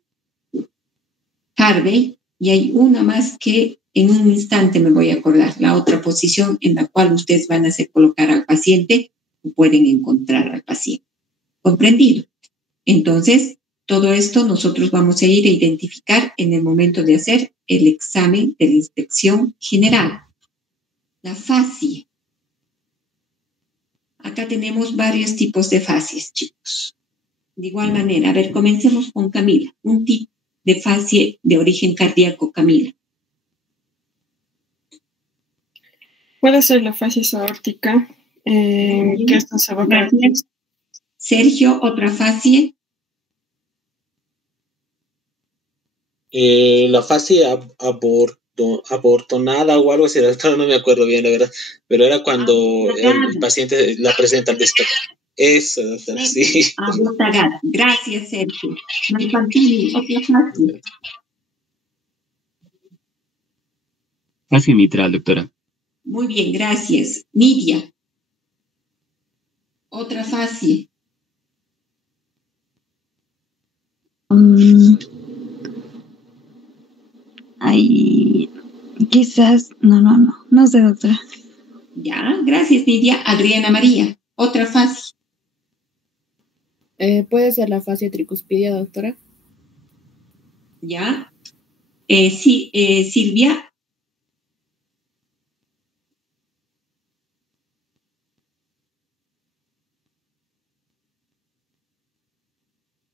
Harvey, Y hay una más que en un instante me voy a acordar, la otra posición en la cual ustedes van a hacer colocar al paciente o pueden encontrar al paciente. ¿Comprendido? Entonces, todo esto nosotros vamos a ir a identificar en el momento de hacer el examen de la inspección general. La fascia. Acá tenemos varios tipos de fascias, chicos. De igual manera, a ver, comencemos con Camila. Un tipo de fascia de origen cardíaco, Camila. Puede ser la fascia aórtica, que esto se va a caracterizar. Sergio, otra fascia. La fascia abortonada o algo así, no me acuerdo bien, la verdad, pero era cuando el paciente la presenta al despertar. Eso, doctora, sí. Abortagada. Gracias, Sergio. Infantili, otra fascia. Fascia mitral, doctora. Muy bien, gracias. Nidia. Otra fascia. Ay, quizás, no sé, doctora. Ya, gracias, Nidia. Adriana María, otra fascia. ¿Puede ser la fascia tricuspidia, doctora? Ya. Sí, Silvia.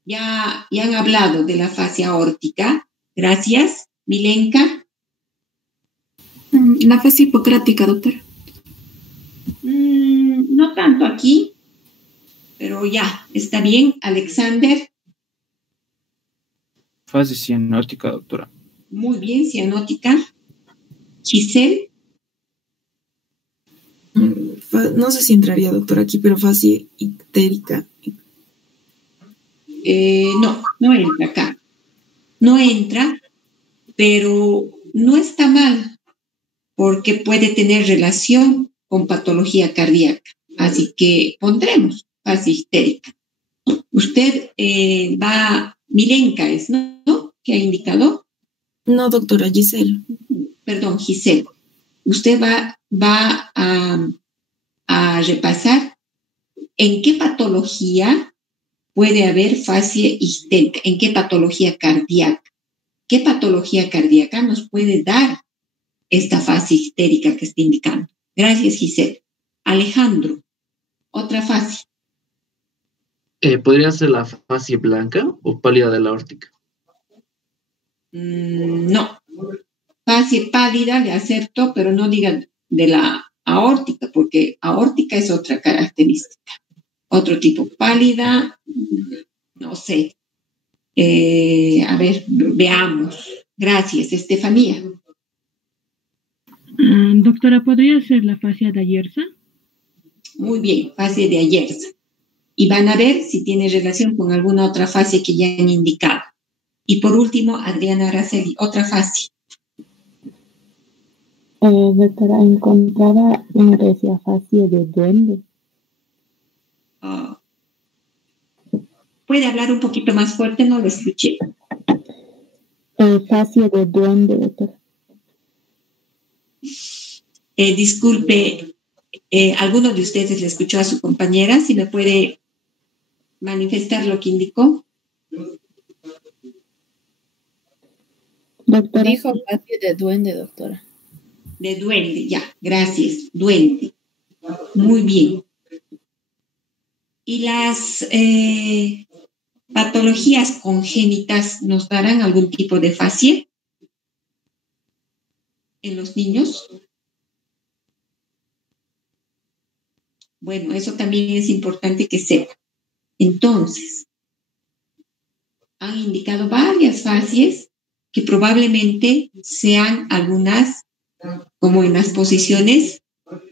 Ya han hablado de la fascia aórtica. Gracias. Milenka. La fascia hipocrática, doctora. No tanto aquí, pero ya, está bien. Alexander. Fascia cianótica, doctora. Muy bien, cianótica. Giselle. No sé si entraría, doctora, aquí, pero fascia ictérica. No entra acá. No entra, pero no está mal, porque puede tener relación con patología cardíaca. Así que pondremos fascia histérica. Usted Milenka es, ¿no? ¿Qué ha indicado? No, doctora, Giselle. Perdón, Giselle. Usted va a repasar en qué patología puede haber fascia histérica, en qué patología cardíaca. ¿Qué patología cardíaca nos puede dar esta fascia histérica que está indicando? Gracias, Giselle. Alejandro, otra fascia. ¿Podría ser la fascia blanca o pálida de la aórtica? No. Fascia pálida le acepto, pero no digan de la aórtica, porque aórtica es otra característica. Otro tipo, pálida, no sé. A ver, veamos. Gracias, Estefanía. Doctora, ¿podría ser la fascia de Ayerza? Muy bien, fascia de Ayerza. Y van a ver si tiene relación con alguna otra fascia que ya han indicado. Y por último, Adriana Araceli, otra fascia. Doctora, encontraba una decía fascia de duende. ¿Puede hablar un poquito más fuerte? No lo escuché. Fascia de duende, doctora. Disculpe, ¿alguno de ustedes le escuchó a su compañera? Si me puede manifestar lo que indicó. Doctora. Dijo fascia de duende, doctora. De duende, ya, gracias, duende. Muy bien. ¿Y las patologías congénitas nos darán algún tipo de fascia en los niños? Bueno, eso también es importante que sepa. Entonces, han indicado varias fascias que probablemente sean algunas, como en las posiciones,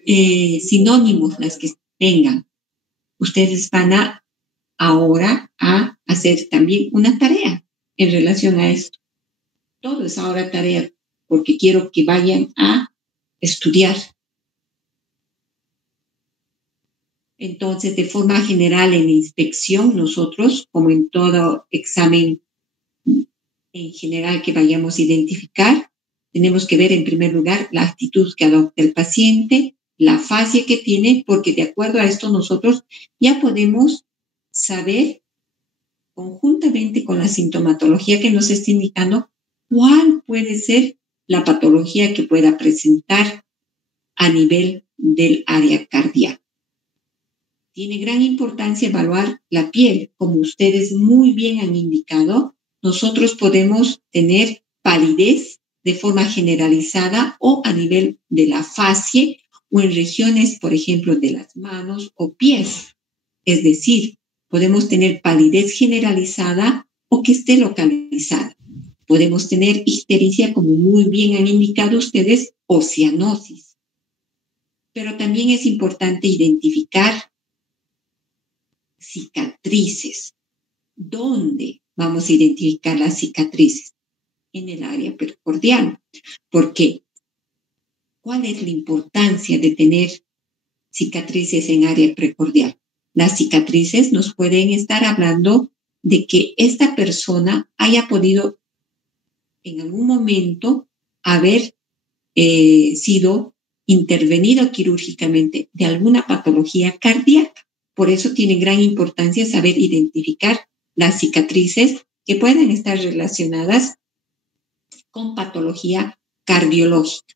sinónimos las que tengan. Ustedes van ahora a hacer también una tarea en relación a esto. Todo es ahora tarea, porque quiero que vayan a estudiar. Entonces, de forma general, en inspección, nosotros, como en todo examen en general que vayamos a identificar, tenemos que ver en primer lugar la actitud que adopta el paciente, la fascia que tiene, porque de acuerdo a esto nosotros ya podemos saber conjuntamente con la sintomatología que nos está indicando cuál puede ser la patología que pueda presentar a nivel del área cardíaca. Tiene gran importancia evaluar la piel. Como ustedes muy bien han indicado, nosotros podemos tener palidez de forma generalizada o a nivel de la fascia o en regiones, por ejemplo, de las manos o pies. Es decir, podemos tener palidez generalizada o que esté localizada. Podemos tener ictericia, como muy bien han indicado ustedes, o cianosis. Pero también es importante identificar cicatrices. ¿Dónde vamos a identificar las cicatrices? En el área precordial. ¿Por qué? ¿Cuál es la importancia de tener cicatrices en área precordial? Las cicatrices nos pueden estar hablando de que esta persona haya podido en algún momento haber sido intervenido quirúrgicamente de alguna patología cardíaca. Por eso tiene gran importancia saber identificar las cicatrices que pueden estar relacionadas con patología cardiológica.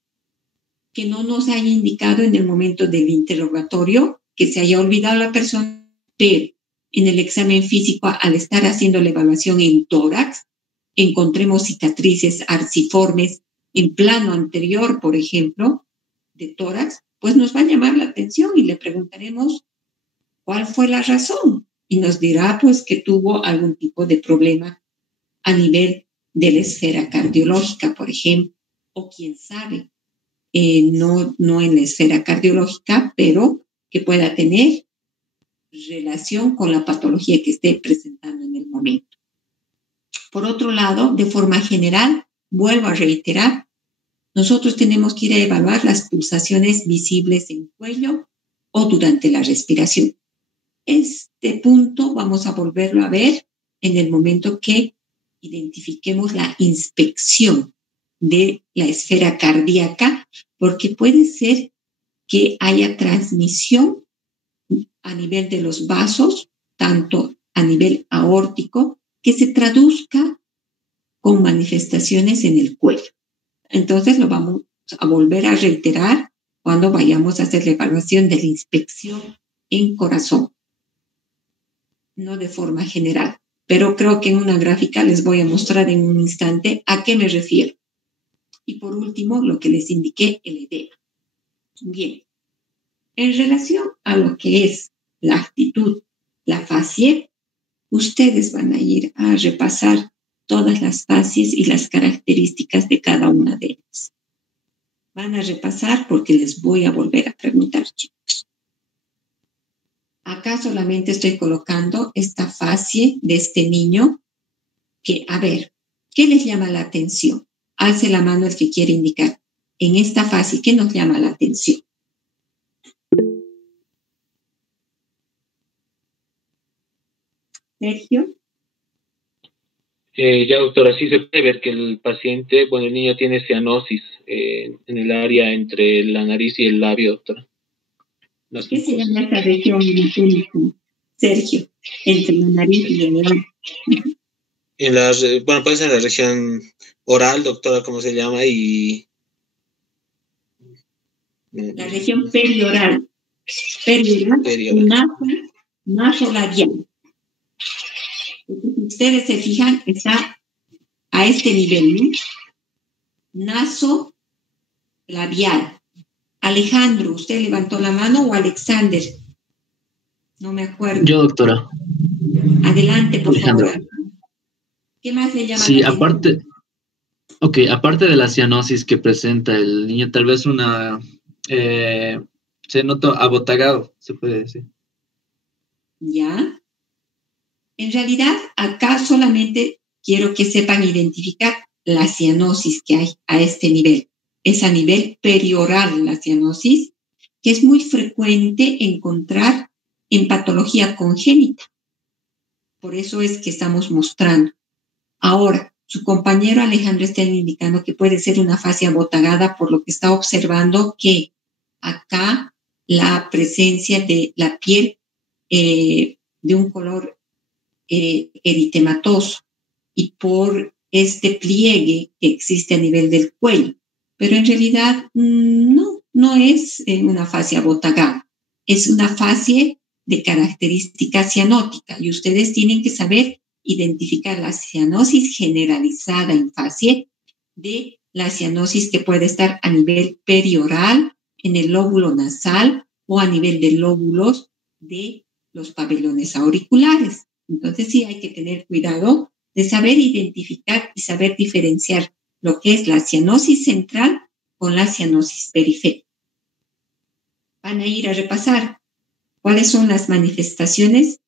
Que no nos haya indicado en el momento del interrogatorio, que se haya olvidado la persona, pero en el examen físico, al estar haciendo la evaluación en tórax, encontremos cicatrices arciformes en plano anterior, por ejemplo, de tórax, pues nos va a llamar la atención y le preguntaremos cuál fue la razón. Y nos dirá, pues, que tuvo algún tipo de problema a nivel de la esfera cardiológica, por ejemplo, o quién sabe, no en la esfera cardiológica, pero que pueda tener relación con la patología que esté presentando en el momento. Por otro lado, de forma general, vuelvo a reiterar, nosotros tenemos que ir a evaluar las pulsaciones visibles en cuello o durante la respiración. Este punto vamos a volverlo a ver en el momento que identifiquemos la inspección de la esfera cardíaca, porque puede ser que haya transmisión a nivel de los vasos, tanto a nivel aórtico, que se traduzca con manifestaciones en el cuello. Entonces lo vamos a volver a reiterar cuando vayamos a hacer la evaluación de la inspección en corazón, no de forma general. Pero creo que en una gráfica les voy a mostrar en un instante a qué me refiero. Y por último, lo que les indiqué, el edema. Bien, en relación a lo que es la actitud, la fascia, ustedes van a ir a repasar todas las facies y las características de cada una de ellas. Van a repasar porque les voy a volver a preguntar, chicos. Acá solamente estoy colocando esta fascia de este niño que, a ver, ¿qué les llama la atención? Alce la mano el que quiere indicar. En esta fascia, ¿qué nos llama la atención? Sergio. Ya, doctora, sí se puede ver que el paciente, bueno, el niño tiene cianosis en el área entre la nariz y el labio, doctora. ¿Qué se llama esta región, Sergio? Entre la nariz y el labio. Bueno, puede ser la región oral, doctora, ¿cómo se llama? Y la región perioral. Perioral. Nasolabial. Si ustedes se fijan, está a este nivel, ¿no? Naso labial. Alejandro, ¿usted levantó la mano o Alexander? No me acuerdo. Yo, doctora. Adelante, por Alejandro. favor. ¿Qué más le llama Sí, la atención? aparte de la cianosis que presenta el niño, tal vez se nota abotagado, se puede decir. ¿Ya? En realidad, acá solamente quiero que sepan identificar la cianosis que hay a este nivel. Es a nivel perioral la cianosis, que es muy frecuente encontrar en patología congénita. Por eso es que estamos mostrando. Ahora, su compañero Alejandro está indicando que puede ser una fascia abotagada, por lo que está observando que acá la presencia de la piel de un color eritematoso y por este pliegue que existe a nivel del cuello. Pero en realidad no es una fascia abotagada, es una fascia de característica cianótica y ustedes tienen que saber identificar la cianosis generalizada en fascia de la cianosis que puede estar a nivel perioral, en el lóbulo nasal o a nivel de lóbulos de los pabellones auriculares. Entonces sí hay que tener cuidado de saber identificar y saber diferenciar lo que es la cianosis central con la cianosis periférica. Van a ir a repasar cuáles son las manifestaciones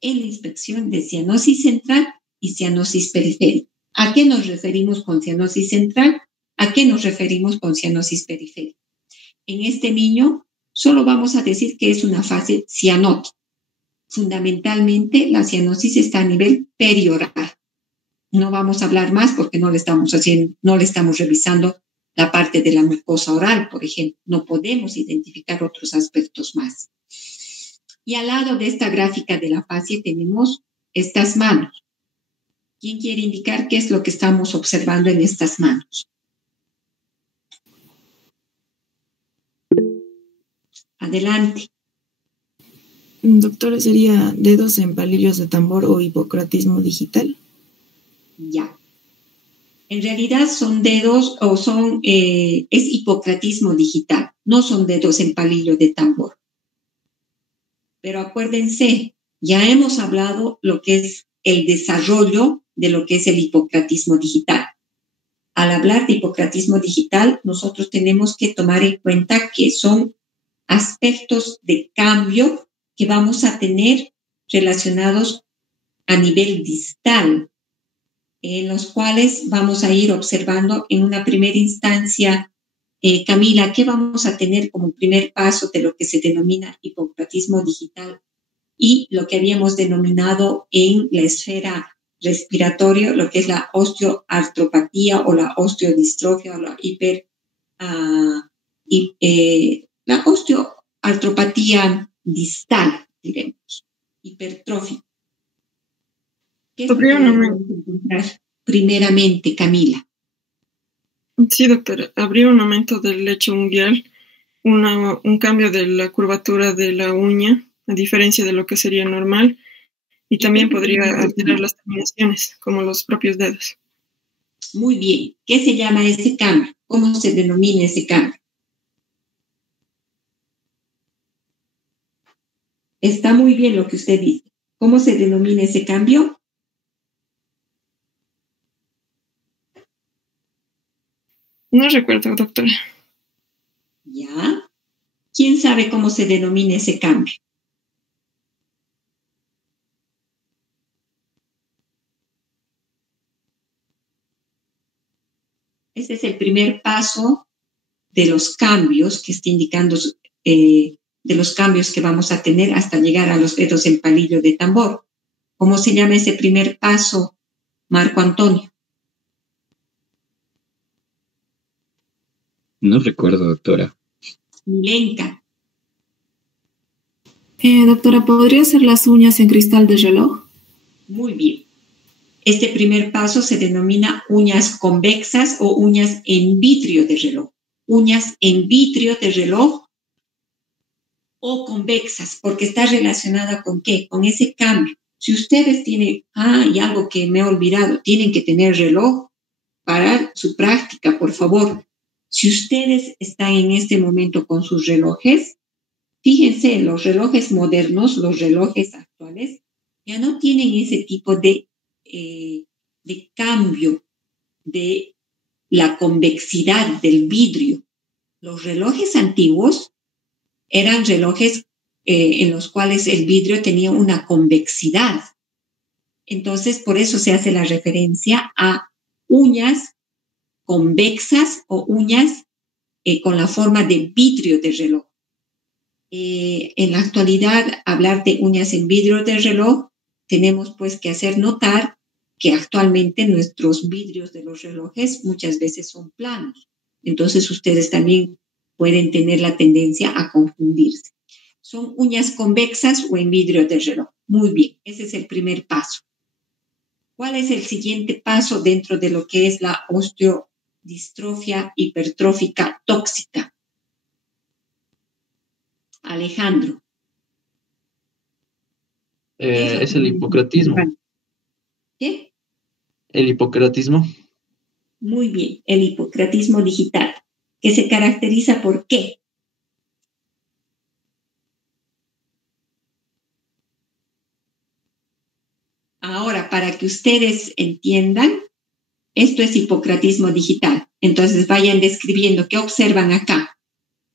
en la inspección de cianosis central y cianosis periférica. ¿A qué nos referimos con cianosis central? ¿A qué nos referimos con cianosis periférica? En este niño solo vamos a decir que es una fase cianótica. Fundamentalmente la cianosis está a nivel perioral. No vamos a hablar más porque no le estamos revisando la parte de la mucosa oral, por ejemplo. No podemos identificar otros aspectos más. Y al lado de esta gráfica de la fascia tenemos estas manos. ¿Quién quiere indicar qué es lo que estamos observando en estas manos? Adelante. Doctora, ¿sería dedos en palillos de tambor o hipocratismo digital? Ya. En realidad son dedos o es hipocratismo digital, no son dedos en palillo de tambor. Pero acuérdense, ya hemos hablado lo que es el desarrollo de lo que es el hipocratismo digital. Al hablar de hipocratismo digital, nosotros tenemos que tomar en cuenta que son aspectos de cambio que vamos a tener relacionados a nivel distal, en los cuales vamos a ir observando en una primera instancia. Camila, ¿qué vamos a tener como primer paso de lo que se denomina hipocratismo digital y lo que habíamos denominado en la esfera respiratoria, lo que es la osteoartropatía o la osteodistrofia o la la osteoartropatía distal, diremos, hipertrófica? ¿Qué es lo que debemos encontrar primeramente, Camila? Sí, doctora. Habría un aumento del lecho unguial, un cambio de la curvatura de la uña, a diferencia de lo que sería normal, y también podría alterar las terminaciones, como los propios dedos. Muy bien. ¿Qué se llama ese cambio? ¿Cómo se denomina ese cambio? Está muy bien lo que usted dice. ¿Cómo se denomina ese cambio? No recuerdo, doctora. ¿Ya? ¿Quién sabe cómo se denomina ese cambio? Ese es el primer paso de los cambios que está indicando, de los cambios que vamos a tener hasta llegar a los dedos en palillo de tambor. ¿Cómo se llama ese primer paso, Marco Antonio? No recuerdo, doctora. Milenka. Doctora, ¿podría ser las uñas en cristal de reloj? Muy bien. Este primer paso se denomina uñas convexas o uñas en vitrio de reloj. Uñas en vitrio de reloj o convexas, porque está relacionada con ¿qué? Con ese cambio. Si ustedes tienen, y algo que me he olvidado, tienen que tener reloj para su práctica, por favor. Si ustedes están en este momento con sus relojes, fíjense, los relojes modernos, los relojes actuales, ya no tienen ese tipo de cambio de la convexidad del vidrio. Los relojes antiguos eran relojes en los cuales el vidrio tenía una convexidad. Entonces, por eso se hace la referencia a uñas convexas o uñas con la forma de vidrio de reloj. En la actualidad, hablar de uñas en vidrio de reloj, tenemos pues que hacer notar que actualmente nuestros vidrios de los relojes muchas veces son planos. Entonces ustedes también pueden tener la tendencia a confundirse. ¿Son uñas convexas o en vidrio de reloj? Muy bien, ese es el primer paso. ¿Cuál es el siguiente paso dentro de lo que es la osteodistrofia hipertrófica tóxica? Alejandro. Es el hipocratismo. ¿Qué? El hipocratismo. Muy bien, el hipocratismo digital, que se caracteriza por ¿qué? Ahora, para que ustedes entiendan, esto es hipocratismo digital. Entonces vayan describiendo qué observan acá.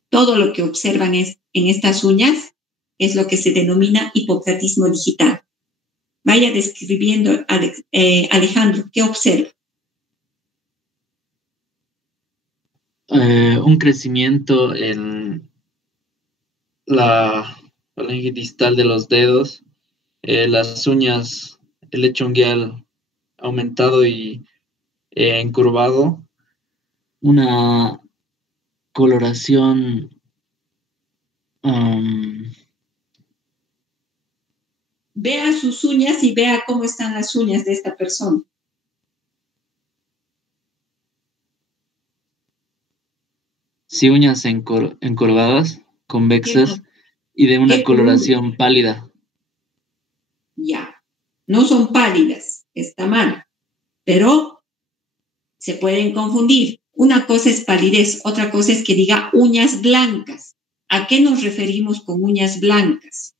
Todo lo que observan en estas uñas es lo que se denomina hipocratismo digital. Vaya describiendo, Alejandro, ¿qué observa? Un crecimiento en la falange distal de los dedos, las uñas, el lecho unguial aumentado y encurvado, una coloración Vea sus uñas y vea cómo están las uñas de esta persona. Sí, uñas encorvadas, convexas y de una coloración pálida. Ya, no son pálidas, está mal, pero se pueden confundir. Una cosa es palidez, otra cosa es que diga uñas blancas. ¿A qué nos referimos con uñas blancas?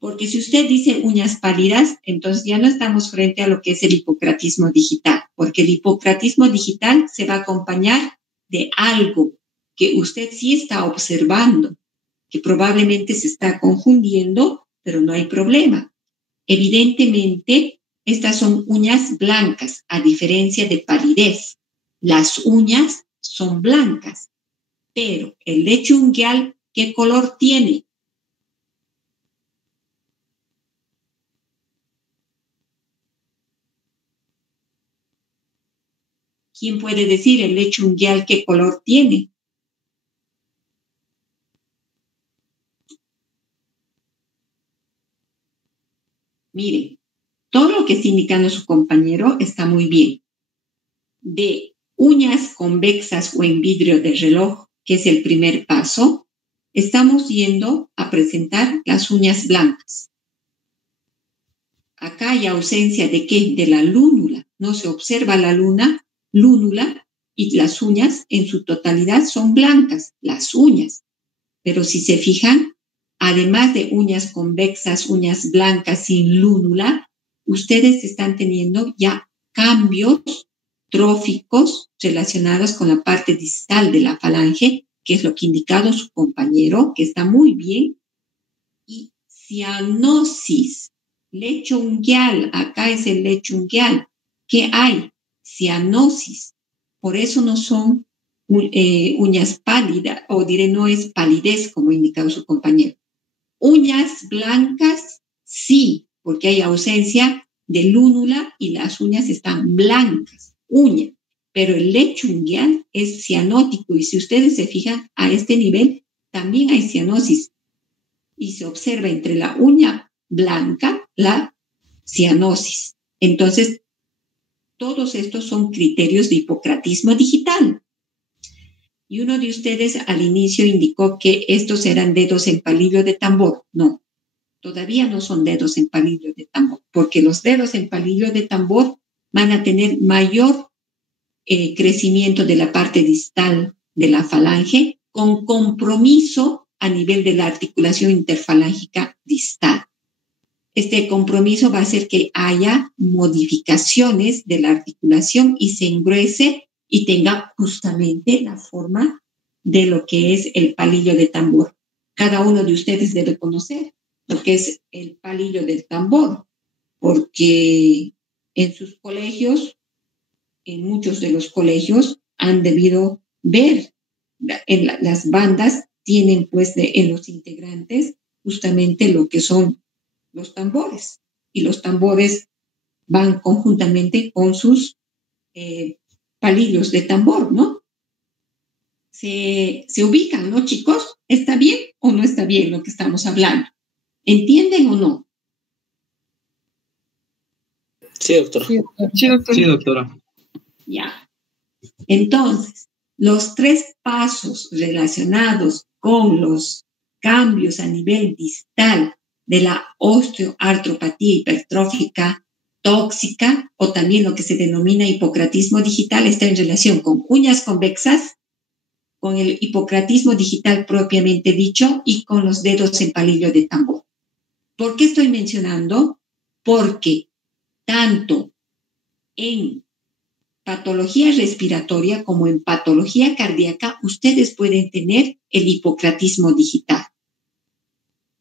Porque si usted dice uñas pálidas, entonces ya no estamos frente a lo que es el hipocratismo digital, porque el hipocratismo digital se va a acompañar de algo que usted sí está observando, que probablemente se está confundiendo, pero no hay problema. Evidentemente, estas son uñas blancas, a diferencia de palidez. Las uñas son blancas, pero el lecho unguial, ¿qué color tiene? ¿Quién puede decir el lecho unguial qué color tiene? Miren, todo lo que está indicando su compañero está muy bien. De uñas convexas o en vidrio de reloj, que es el primer paso, estamos yendo a presentar las uñas blancas. Acá hay ausencia de ¿qué? De la lúnula. No se observa la lúnula y las uñas en su totalidad son blancas, las uñas. Pero si se fijan, además de uñas convexas, uñas blancas sin lúnula, ustedes están teniendo ya cambios tróficos relacionados con la parte distal de la falange, que es lo que ha indicado su compañero, que está muy bien. Y cianosis, lecho unguial, acá es el lecho unguial. ¿Qué hay? Cianosis. Por eso no son uñas pálidas, o diré no es palidez, como ha indicado su compañero. Uñas blancas, sí, porque hay ausencia de lúnula y las uñas están blancas, uña. Pero el lecho unguial es cianótico y si ustedes se fijan a este nivel, también hay cianosis. Y se observa entre la uña blanca la cianosis. Entonces, todos estos son criterios de hipocratismo digital. Y uno de ustedes al inicio indicó que estos eran dedos en palillo de tambor. No, todavía no son dedos en palillo de tambor, porque los dedos en palillo de tambor van a tener mayor crecimiento de la parte distal de la falange con compromiso a nivel de la articulación interfalángica distal. Este compromiso va a hacer que haya modificaciones de la articulación y se engruese y tenga justamente la forma de lo que es el palillo de tambor. Cada uno de ustedes debe conocer lo que es el palillo del tambor, porque en sus colegios, en muchos de los colegios, han debido ver, en las bandas tienen pues en los integrantes justamente lo que son los tambores. Y los tambores van conjuntamente con sus palillos de tambor, ¿no? Se ubican, ¿no, chicos? ¿Está bien o no está bien lo que estamos hablando? ¿Entienden o no? Sí, doctora. Sí, doctora. Ya. Entonces, los 3 pasos relacionados con los cambios a nivel distal de la osteoartropatía hipertrófica tóxica, o también lo que se denomina hipocratismo digital, está en relación con uñas convexas, con el hipocratismo digital propiamente dicho y con los dedos en palillo de tambor. ¿Por qué estoy mencionando? Porque tanto en patología respiratoria como en patología cardíaca, ustedes pueden tener el hipocratismo digital.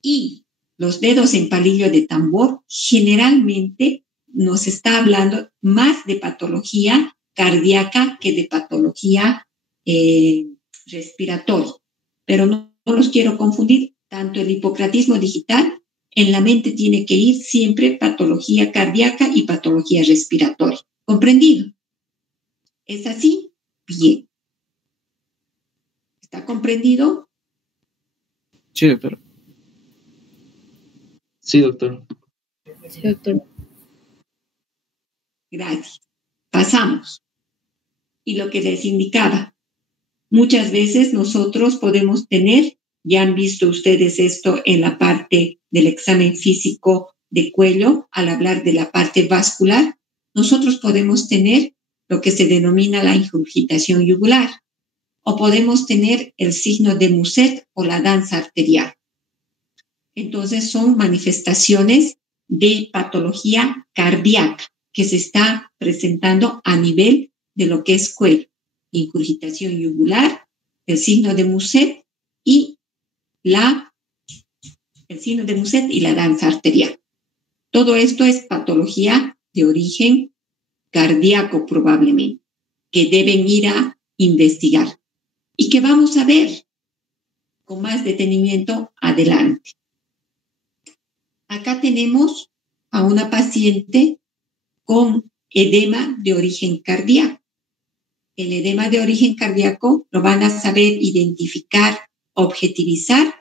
Y los dedos en palillo de tambor generalmente nos está hablando más de patología cardíaca que de patología respiratoria. Pero no los quiero confundir. Tanto el hipocratismo digital, en la mente tiene que ir siempre patología cardíaca y patología respiratoria. ¿Comprendido? ¿Es así? Bien. ¿Está comprendido? Sí, doctora. Sí, doctor. Sí, doctor. Gracias. Pasamos. Y lo que les indicaba, muchas veces nosotros podemos tener, ya han visto ustedes esto en la parte del examen físico de cuello, al hablar de la parte vascular, nosotros podemos tener lo que se denomina la ingurgitación yugular, o podemos tener el signo de Muset o la danza arterial. Entonces son manifestaciones de patología cardíaca que se está presentando a nivel de lo que es cuello. Ingurgitación yugular, el signo de Muset y la danza arterial. Todo esto es patología de origen cardíaco probablemente, que deben ir a investigar y que vamos a ver con más detenimiento adelante. Acá tenemos a una paciente con edema de origen cardíaco. El edema de origen cardíaco lo van a saber identificar, objetivizar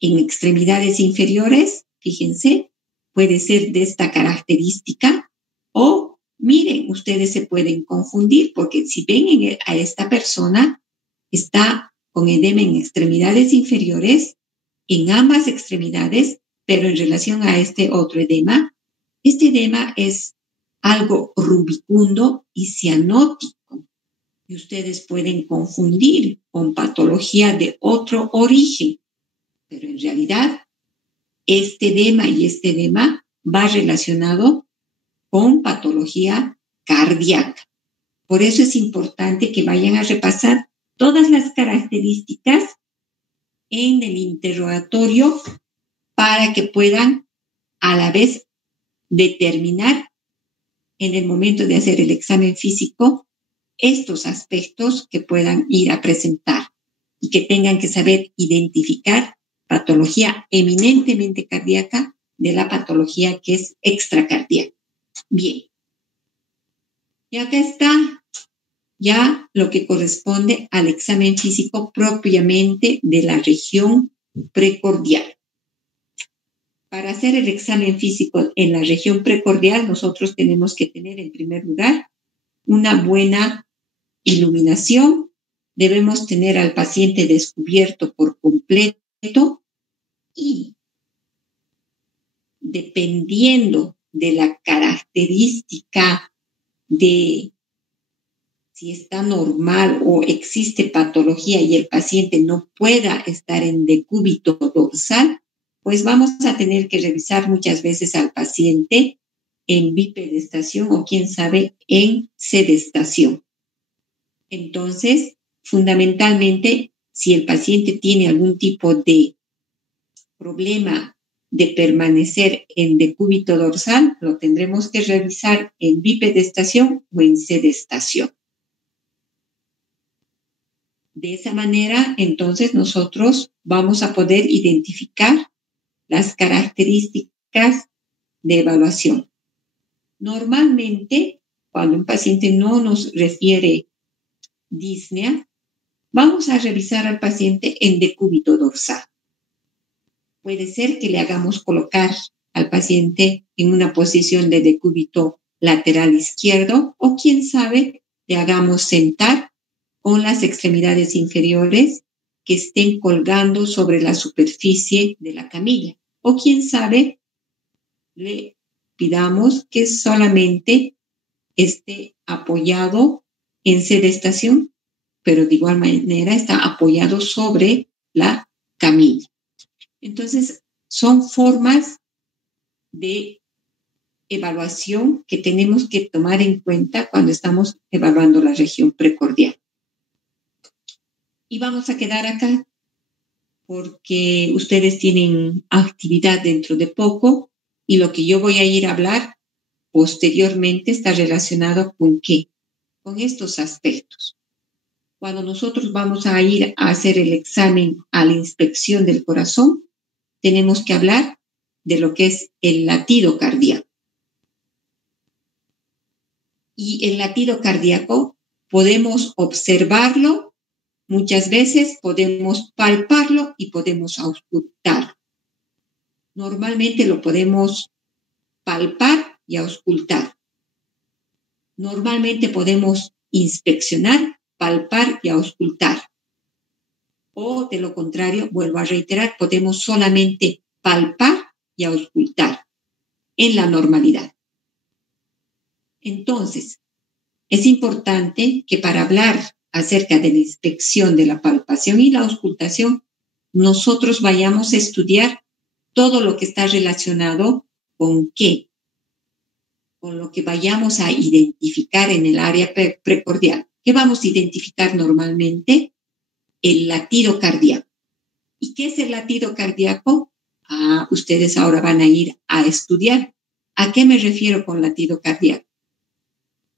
en extremidades inferiores. Fíjense, puede ser de esta característica o, miren, ustedes se pueden confundir porque si ven a esta persona, está con edema en extremidades inferiores, en ambas extremidades, pero en relación a este otro edema, este edema es algo rubicundo y cianótico. Y ustedes pueden confundir con patología de otro origen. Pero en realidad, este edema va relacionado con patología cardíaca. Por eso es importante que vayan a repasar todas las características en el interrogatorio para que puedan a la vez determinar en el momento de hacer el examen físico estos aspectos que puedan ir a presentar y que tengan que saber identificar patología eminentemente cardíaca de la patología que es extracardíaca. Bien. Y acá está ya lo que corresponde al examen físico propiamente de la región precordial. Para hacer el examen físico en la región precordial, nosotros tenemos que tener en primer lugar una buena iluminación. Debemos tener al paciente descubierto por completo y dependiendo de la característica de si está normal o existe patología y el paciente no pueda estar en decúbito dorsal, pues vamos a tener que revisar muchas veces al paciente en bipedestación o quién sabe en sedestación. Entonces, fundamentalmente, si el paciente tiene algún tipo de problema de permanecer en decúbito dorsal, lo tendremos que revisar en bipedestación o en sedestación. De esa manera, entonces, nosotros vamos a poder identificar las características de evaluación. Normalmente, cuando un paciente no nos refiere disnea, vamos a revisar al paciente en decúbito dorsal. Puede ser que le hagamos colocar al paciente en una posición de decúbito lateral izquierdo o, quién sabe, le hagamos sentar con las extremidades inferiores que estén colgando sobre la superficie de la camilla. O, quién sabe, le pidamos que solamente esté apoyado en sedestación, pero de igual manera está apoyado sobre la camilla. Entonces, son formas de evaluación que tenemos que tomar en cuenta cuando estamos evaluando la región precordial. Y vamos a quedar acá porque ustedes tienen actividad dentro de poco y lo que yo voy a ir a hablar posteriormente está relacionado con ¿qué? Con estos aspectos. Cuando nosotros vamos a ir a hacer el examen a la inspección del corazón, tenemos que hablar de lo que es el latido cardíaco. Y el latido cardíaco podemos observarlo, muchas veces podemos palparlo y podemos auscultarlo. Normalmente lo podemos palpar y auscultar. Normalmente podemos inspeccionar, palpar y auscultar. O de lo contrario, vuelvo a reiterar, podemos solamente palpar y auscultar en la normalidad. Entonces, es importante que para hablar acerca de la inspección de la palpación y la auscultación, nosotros vayamos a estudiar todo lo que está relacionado con qué, con lo que vayamos a identificar en el área precordial. ¿Qué vamos a identificar normalmente? El latido cardíaco. ¿Y qué es el latido cardíaco? Ustedes ahora van a ir a estudiar. ¿A qué me refiero con latido cardíaco?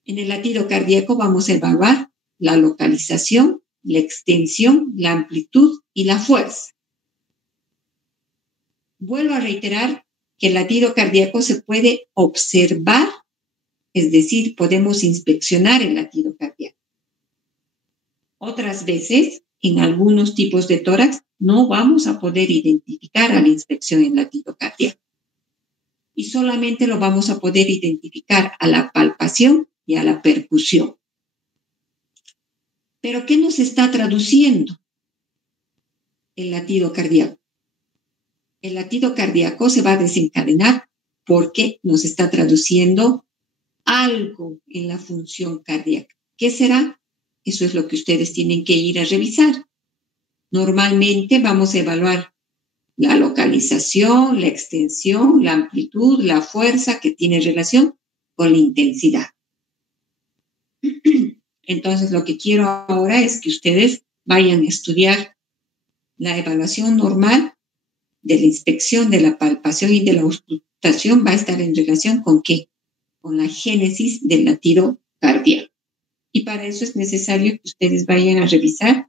En el latido cardíaco vamos a evaluar la localización, la extensión, la amplitud y la fuerza. Vuelvo a reiterar que el latido cardíaco se puede observar, es decir, podemos inspeccionar el latido cardíaco. Otras veces, en algunos tipos de tórax, no vamos a poder identificar a la inspección el latido cardíaco. Y solamente lo vamos a poder identificar a la palpación y a la percusión. ¿Pero qué nos está traduciendo el latido cardíaco? El latido cardíaco se va a desencadenar porque nos está traduciendo algo en la función cardíaca. ¿Qué será? Eso es lo que ustedes tienen que ir a revisar. Normalmente vamos a evaluar la localización, la extensión, la amplitud, la fuerza que tiene relación con la intensidad. Entonces, lo que quiero ahora es que ustedes vayan a estudiar la evaluación normal de la inspección, de la palpación y de la auscultación. Va a estar en relación con ¿qué? Con la génesis del latido cardíaco. Y para eso es necesario que ustedes vayan a revisar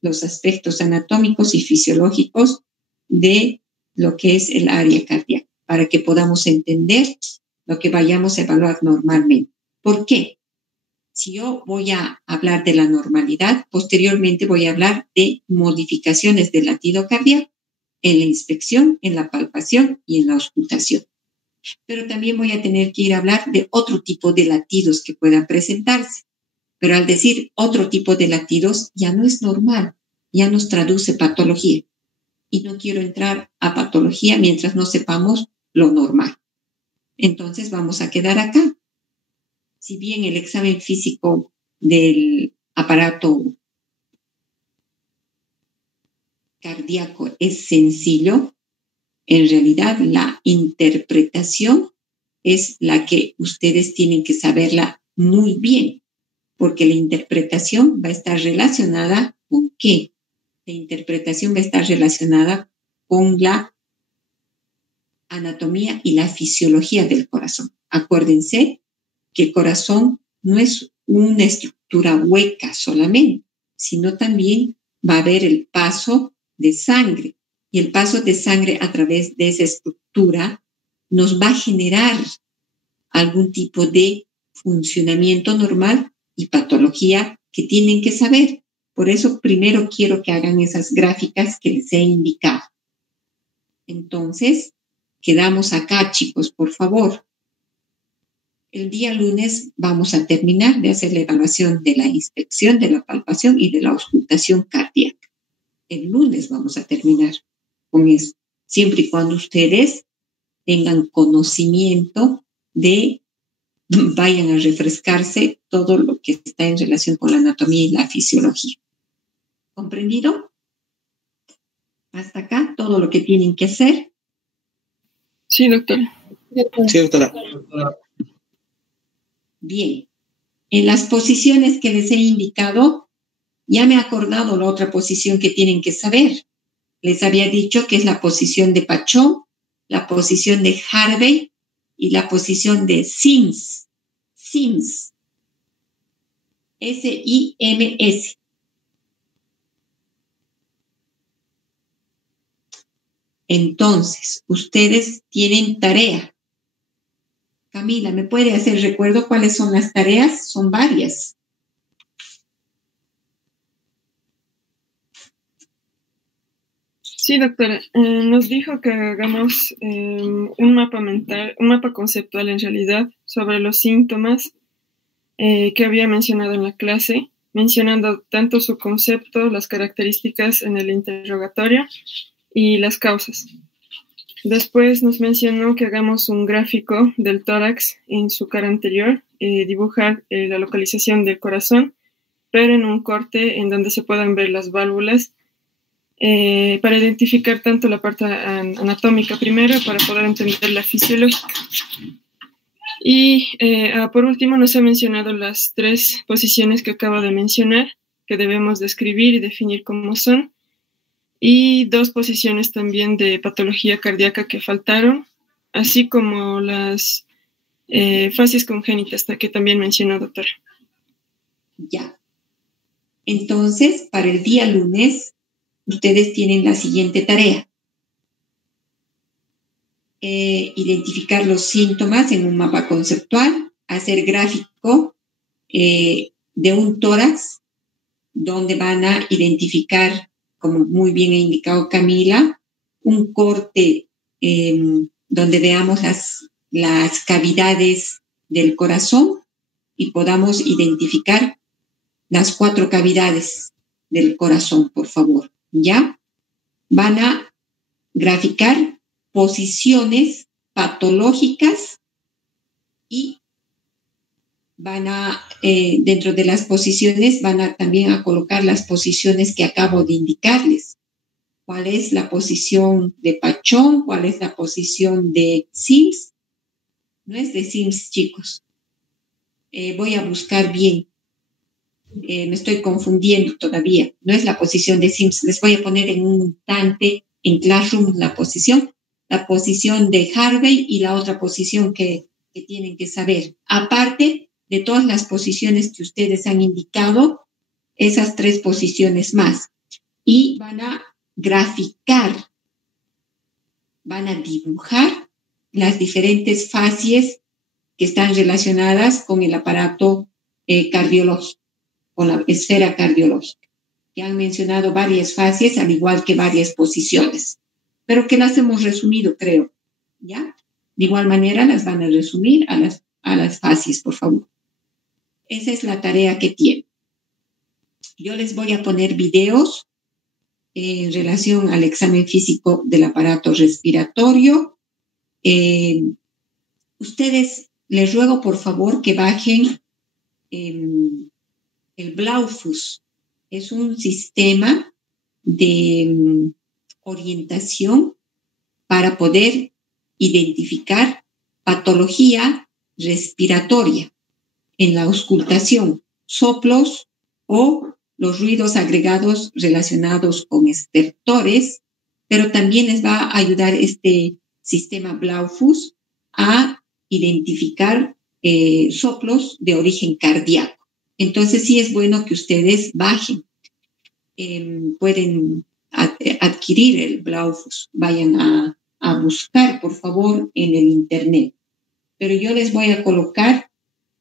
los aspectos anatómicos y fisiológicos de lo que es el área cardíaca, para que podamos entender lo que vayamos a evaluar normalmente. ¿Por qué? Si yo voy a hablar de la normalidad, posteriormente voy a hablar de modificaciones del latido cardíaco en la inspección, en la palpación y en la auscultación. Pero también voy a tener que ir a hablar de otro tipo de latidos que puedan presentarse. Pero al decir otro tipo de latidos, ya no es normal, ya nos traduce patología. Y no quiero entrar a patología mientras no sepamos lo normal. Entonces vamos a quedar acá. Si bien el examen físico del aparato cardíaco es sencillo, en realidad la interpretación es la que ustedes tienen que saberla muy bien, porque la interpretación va a estar relacionada con ¿qué? La interpretación va a estar relacionada con la anatomía y la fisiología del corazón. Acuérdense que el corazón no es una estructura hueca solamente, sino también va a haber el paso de sangre. Y el paso de sangre a través de esa estructura nos va a generar algún tipo de funcionamiento normal y patología que tienen que saber. Por eso primero quiero que hagan esas gráficas que les he indicado. Entonces, quedamos acá, chicos, por favor. El día lunes vamos a terminar de hacer la evaluación de la inspección, de la palpación y de la auscultación cardíaca. El lunes vamos a terminar con eso, siempre y cuando ustedes tengan conocimiento de, vayan a refrescarse todo lo que está en relación con la anatomía y la fisiología. ¿Comprendido? Hasta acá, todo lo que tienen que hacer. Sí, doctora. Sí, doctora. Bien. En las posiciones que les he indicado, ya me he acordado la otra posición que tienen que saber. Les había dicho que es la posición de Pachón, la posición de Harvey y la posición de Sims. Sims. S-I-M-S. Entonces, ustedes tienen tarea. Camila, ¿me puede hacer recuerdo cuáles son las tareas? Son varias. Sí, doctora. Nos dijo que hagamos un mapa mental, un mapa conceptual en realidad sobre los síntomas que había mencionado en la clase, mencionando tanto su concepto, las características en el interrogatorio y las causas. Después nos mencionó que hagamos un gráfico del tórax en su cara anterior, dibujar la localización del corazón, pero en un corte en donde se puedan ver las válvulas, para identificar tanto la parte anatómica primero para poder entender la fisiológica. Y por último nos ha mencionado las 3 posiciones que acabo de mencionar, que debemos describir y definir cómo son, y 2 posiciones también de patología cardíaca que faltaron, así como las fasias congénitas que también mencionó, doctora. Ya. Entonces, para el día lunes, ustedes tienen la siguiente tarea. Identificar los síntomas en un mapa conceptual, hacer gráfico de un tórax, donde van a identificar, como muy bien ha indicado Camila, un corte donde veamos las cavidades del corazón y podamos identificar las 4 cavidades del corazón, por favor. ¿Ya? Van a graficar posiciones patológicas y van a, dentro de las posiciones, van a también a colocar las posiciones que acabo de indicarles. ¿Cuál es la posición de Pachón? ¿Cuál es la posición de Sims? No es de Sims, chicos. Voy a buscar bien. Me estoy confundiendo todavía. No es la posición de Sims. Les voy a poner en un instante en Classroom la posición de Harvey y la otra posición que tienen que saber. Aparte de todas las posiciones que ustedes han indicado, esas 3 posiciones más. Y van a graficar, van a dibujar las diferentes fases que están relacionadas con el aparato cardiológico, con la esfera cardiológica, que han mencionado varias fases, al igual que varias posiciones, pero que las hemos resumido, creo, ¿ya? De igual manera las van a resumir a las fases, por favor. Esa es la tarea que tienen. Yo les voy a poner videos en relación al examen físico del aparato respiratorio. Ustedes, les ruego por favor que bajen el Blaufus. Es un sistema de orientación para poder identificar patología respiratoria en la auscultación, soplos o los ruidos agregados relacionados con estertores, pero también les va a ayudar este sistema Blaufus a identificar soplos de origen cardíaco. Entonces sí es bueno que ustedes bajen. Pueden adquirir el Blaufus. Vayan a buscar, por favor, en el internet. pero yo les voy a colocar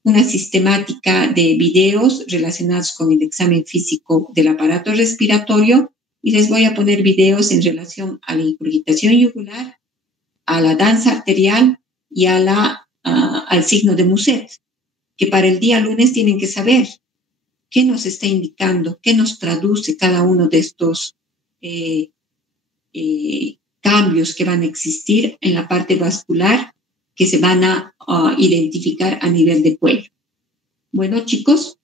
una sistemática de videos relacionados con el examen físico del aparato respiratorio y les voy a poner videos en relación a la ingurgitación yugular, a la danza arterial y al signo de Muset, que para el día lunes tienen que saber qué nos está indicando, qué nos traduce cada uno de estos cambios que van a existir en la parte vascular que se van a identificar a nivel de cuello. Bueno, chicos,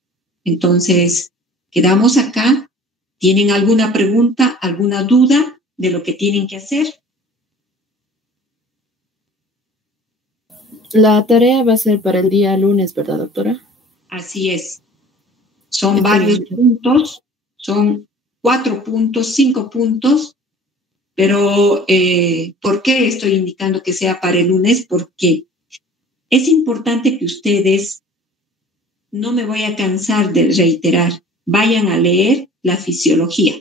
entonces quedamos acá. ¿Tienen alguna pregunta, alguna duda de lo que tienen que hacer? La tarea va a ser para el día lunes, ¿verdad, doctora? Así es. Son varios puntos, son 4 puntos, 5 puntos, pero ¿por qué estoy indicando que sea para el lunes? Porque es importante que ustedes, no me voy a cansar de reiterar, vayan a leer la fisiología,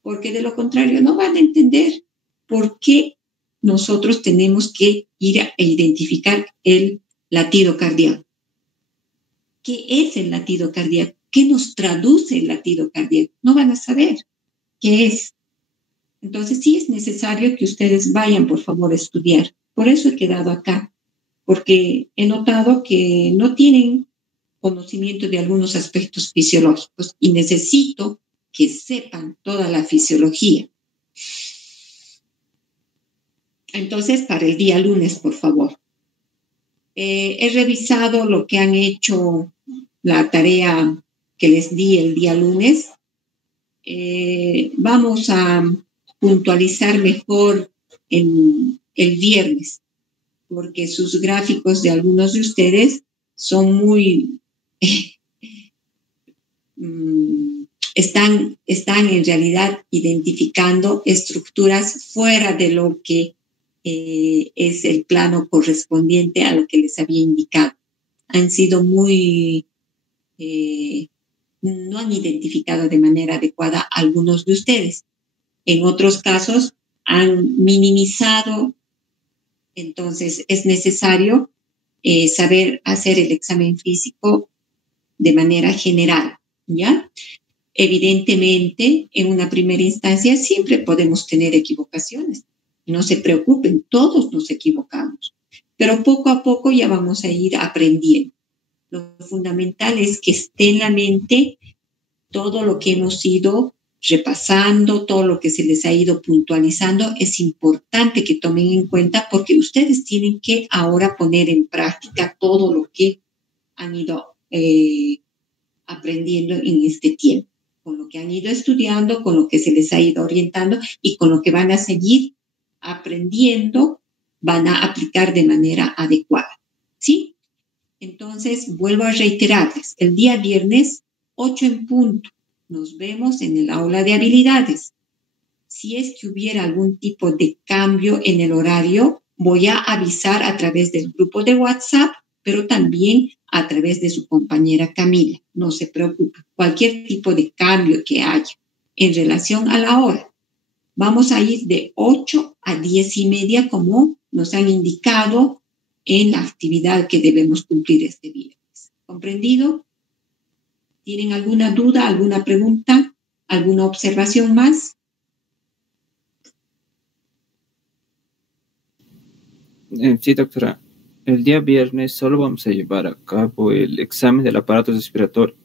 porque de lo contrario no van a entender por qué nosotros tenemos que ir a identificar el latido cardíaco. ¿Qué es el latido cardíaco? ¿Qué nos traduce el latido cardíaco? No van a saber qué es. Entonces sí es necesario que ustedes vayan, por favor, a estudiar. Por eso he quedado acá, porque he notado que no tienen conocimiento de algunos aspectos fisiológicos y necesito que sepan toda la fisiología. Entonces, para el día lunes, por favor. He revisado lo que han hecho, la tarea que les di el día lunes. Vamos a puntualizar mejor en el viernes, porque sus gráficos de algunos de ustedes son muy... están en realidad identificando estructuras fuera de lo que es el plano correspondiente a lo que les había indicado. Han sido muy... no han identificado de manera adecuada a algunos de ustedes. En otros casos han minimizado. Entonces es necesario saber hacer el examen físico de manera general, ¿ya? Evidentemente, en una primera instancia siempre podemos tener equivocaciones. No se preocupen, todos nos equivocamos. Pero poco a poco ya vamos a ir aprendiendo. Lo fundamental es que esté en la mente todo lo que hemos ido repasando, todo lo que se les ha ido puntualizando. Es importante que tomen en cuenta porque ustedes tienen que ahora poner en práctica todo lo que han ido aprendiendo en este tiempo, con lo que han ido estudiando, con lo que se les ha ido orientando y con lo que van a seguir aprendiendo, van a aplicar de manera adecuada, ¿sí? Entonces, vuelvo a reiterarles, el día viernes, 8 en punto, nos vemos en el aula de habilidades. Si es que hubiera algún tipo de cambio en el horario, voy a avisar a través del grupo de WhatsApp, pero también a través de su compañera Camila. No se preocupe, cualquier tipo de cambio que haya en relación a la hora. Vamos a ir de 8 a 10:30, como nos han indicado en la actividad que debemos cumplir este viernes. ¿Comprendido? ¿Tienen alguna duda, alguna pregunta, alguna observación más? Sí, doctora. El día viernes solo vamos a llevar a cabo el examen del aparato respiratorio.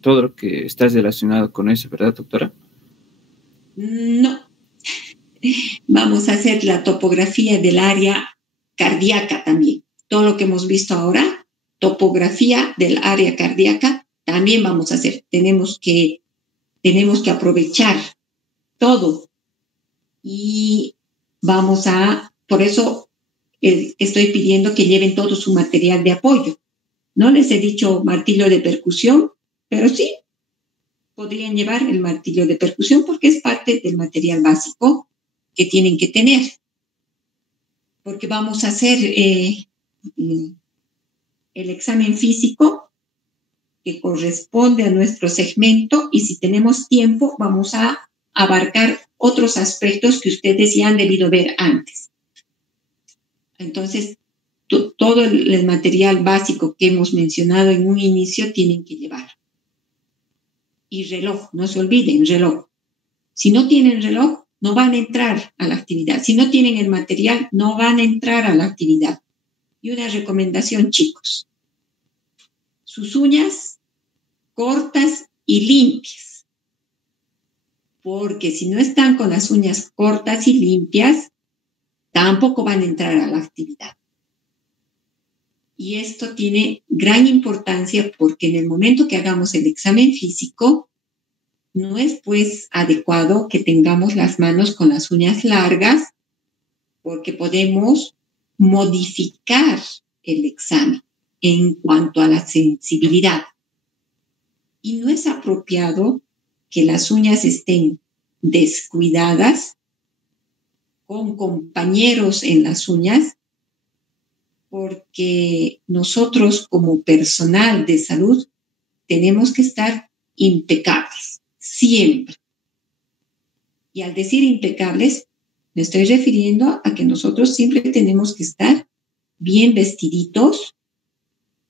Todo lo que está relacionado con eso, ¿verdad, doctora? No. Vamos a hacer la topografía del área cardíaca también. Todo lo que hemos visto ahora, topografía del área cardíaca, también vamos a hacer. Tenemos que aprovechar todo. Y vamos a, por eso estoy pidiendo que lleven todo su material de apoyo. No les he dicho martillo de percusión, pero sí podrían llevar el martillo de percusión porque es parte del material básico que tienen que tener. Porque vamos a hacer el examen físico que corresponde a nuestro segmento y si tenemos tiempo vamos a abarcar otros aspectos que ustedes ya han debido ver antes. Entonces, todo el material básico que hemos mencionado en un inicio tienen que llevar. Y reloj, no se olviden, reloj. Si no tienen reloj, no van a entrar a la actividad. Si no tienen el material, no van a entrar a la actividad. Y una recomendación, chicos. Sus uñas cortas y limpias. Porque si no están con las uñas cortas y limpias, tampoco van a entrar a la actividad. Y esto tiene gran importancia porque en el momento que hagamos el examen físico, no es pues adecuado que tengamos las manos con las uñas largas porque podemos modificar el examen en cuanto a la sensibilidad. Y no es apropiado que las uñas estén descuidadas con compañeros en las uñas porque nosotros como personal de salud tenemos que estar impecables, siempre. Y al decir impecables, me estoy refiriendo a que nosotros siempre tenemos que estar bien vestiditos,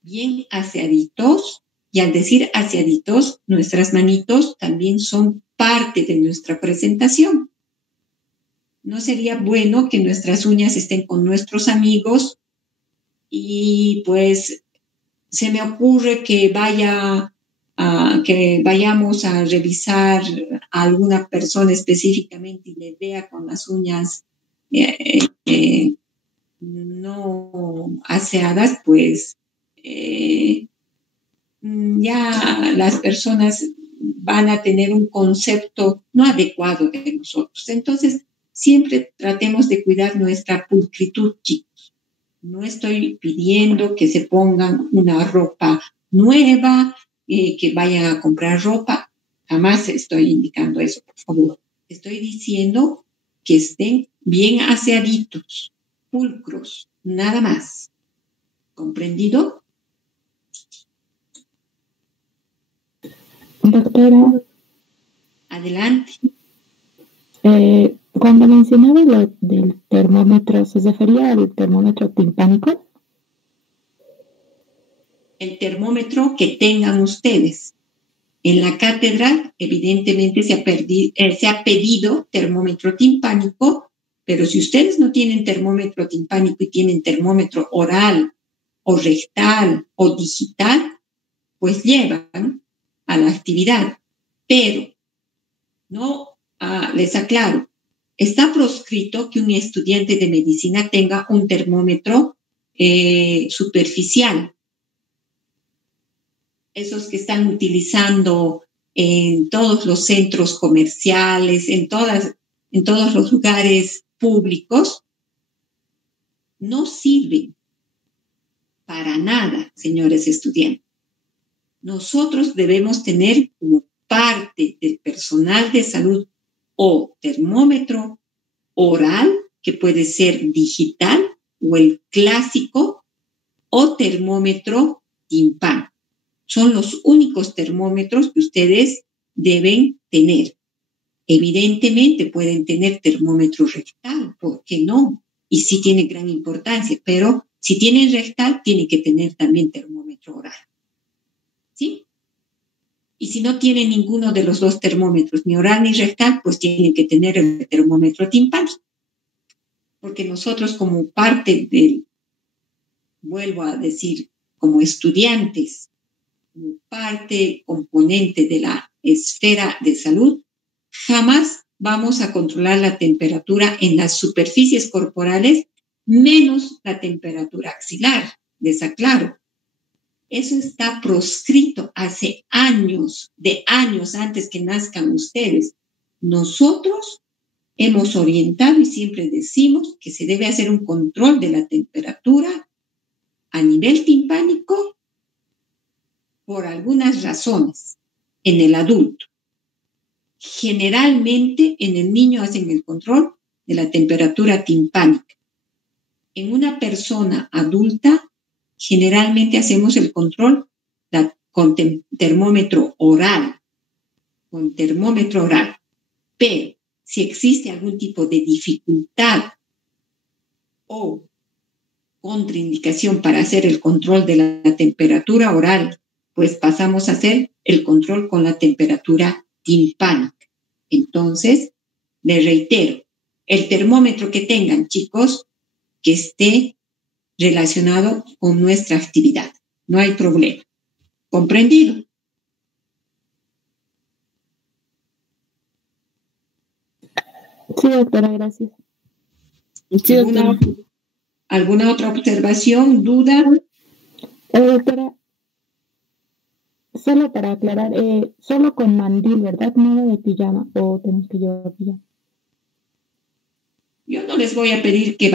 bien aseaditos, y al decir aseaditos, nuestras manitos también son parte de nuestra presentación. No sería bueno que nuestras uñas estén con nuestros amigos y pues se me ocurre que vayamos a revisar a alguna persona específicamente y le vea con las uñas no aseadas, pues ya las personas van a tener un concepto no adecuado de nosotros. Entonces, siempre tratemos de cuidar nuestra pulcritud, chicos. No estoy pidiendo que se pongan una ropa nueva, que vayan a comprar ropa. Jamás estoy indicando eso, por favor. Estoy diciendo que estén bien aseaditos, pulcros, nada más. ¿Comprendido? Doctora. Adelante. Cuando mencionaba lo del termómetro, ¿se refería al termómetro timpánico? El termómetro que tengan ustedes. En la cátedra, evidentemente, se ha pedido termómetro timpánico, pero si ustedes no tienen termómetro timpánico y tienen termómetro oral o rectal o digital, pues llevan a la actividad. Pero, no, les aclaro, está proscrito que un estudiante de medicina tenga un termómetro superficial. Esos que están utilizando en todos los centros comerciales, en todos los lugares públicos, no sirven para nada, señores estudiantes. Nosotros debemos tener como parte del personal de salud o termómetro oral, que puede ser digital, o el clásico, o termómetro timpánico. Son los únicos termómetros que ustedes deben tener. Evidentemente pueden tener termómetro rectal, ¿por qué no? Y sí tiene gran importancia, pero si tienen rectal, tienen que tener también termómetro oral. ¿Sí? Y si no tienen ninguno de los dos termómetros, ni oral ni rectal, pues tienen que tener el termómetro timpánico. Porque nosotros como parte del, vuelvo a decir, como estudiantes, como parte componente de la esfera de salud, jamás vamos a controlar la temperatura en las superficies corporales, menos la temperatura axilar, les aclaro. Eso está proscrito hace años, de años antes que nazcan ustedes. Nosotros hemos orientado y siempre decimos que se debe hacer un control de la temperatura a nivel timpánico por algunas razones en el adulto. Generalmente en el niño hacen el control de la temperatura timpánica. En una persona adulta generalmente hacemos el control con termómetro oral, Pero si existe algún tipo de dificultad o contraindicación para hacer el control de la temperatura oral, pues pasamos a hacer el control con la temperatura timpánica. Entonces, les reitero, el termómetro que tengan, chicos, que esté relacionado con nuestra actividad. No hay problema. ¿Comprendido? Sí, doctora, gracias. Sí, doctora. ¿Alguna otra observación, duda? Doctora, solo para aclarar, solo con mandil, ¿verdad? Nada de pijama, o tenemos que llevar pijama. Yo no les voy a pedir que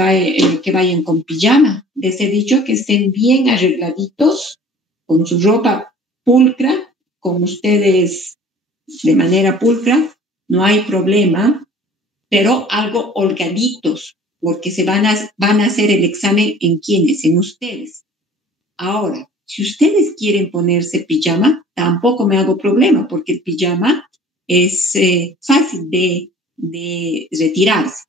vayan con pijama. Les he dicho que estén bien arregladitos, con su ropa pulcra, con ustedes de manera pulcra, no hay problema, pero algo holgaditos, porque van a hacer el examen en quiénes, en ustedes. Ahora, si ustedes quieren ponerse pijama, tampoco me hago problema, porque el pijama es fácil de retirarse.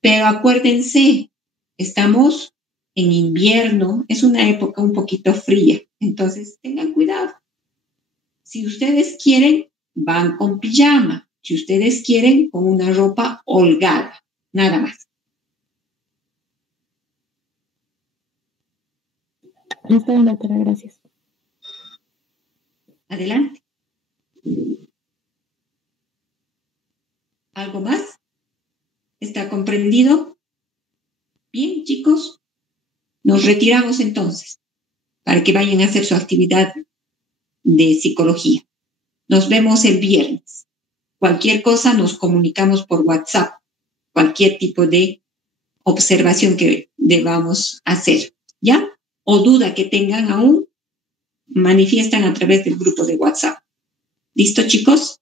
Pero acuérdense, estamos en invierno, es una época un poquito fría, entonces tengan cuidado. Si ustedes quieren, van con pijama. Si ustedes quieren, con una ropa holgada, nada más. Está bien, doctora, gracias. Adelante. ¿Algo más? ¿Está comprendido? Bien, chicos. Nos retiramos entonces para que vayan a hacer su actividad de psicología. Nos vemos el viernes. Cualquier cosa nos comunicamos por WhatsApp. Cualquier tipo de observación que debamos hacer, ¿ya? O duda que tengan aún, manifiestan a través del grupo de WhatsApp. ¿Listo, chicos?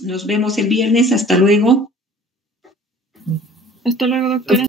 Nos vemos el viernes. Hasta luego. Hasta luego, doctora.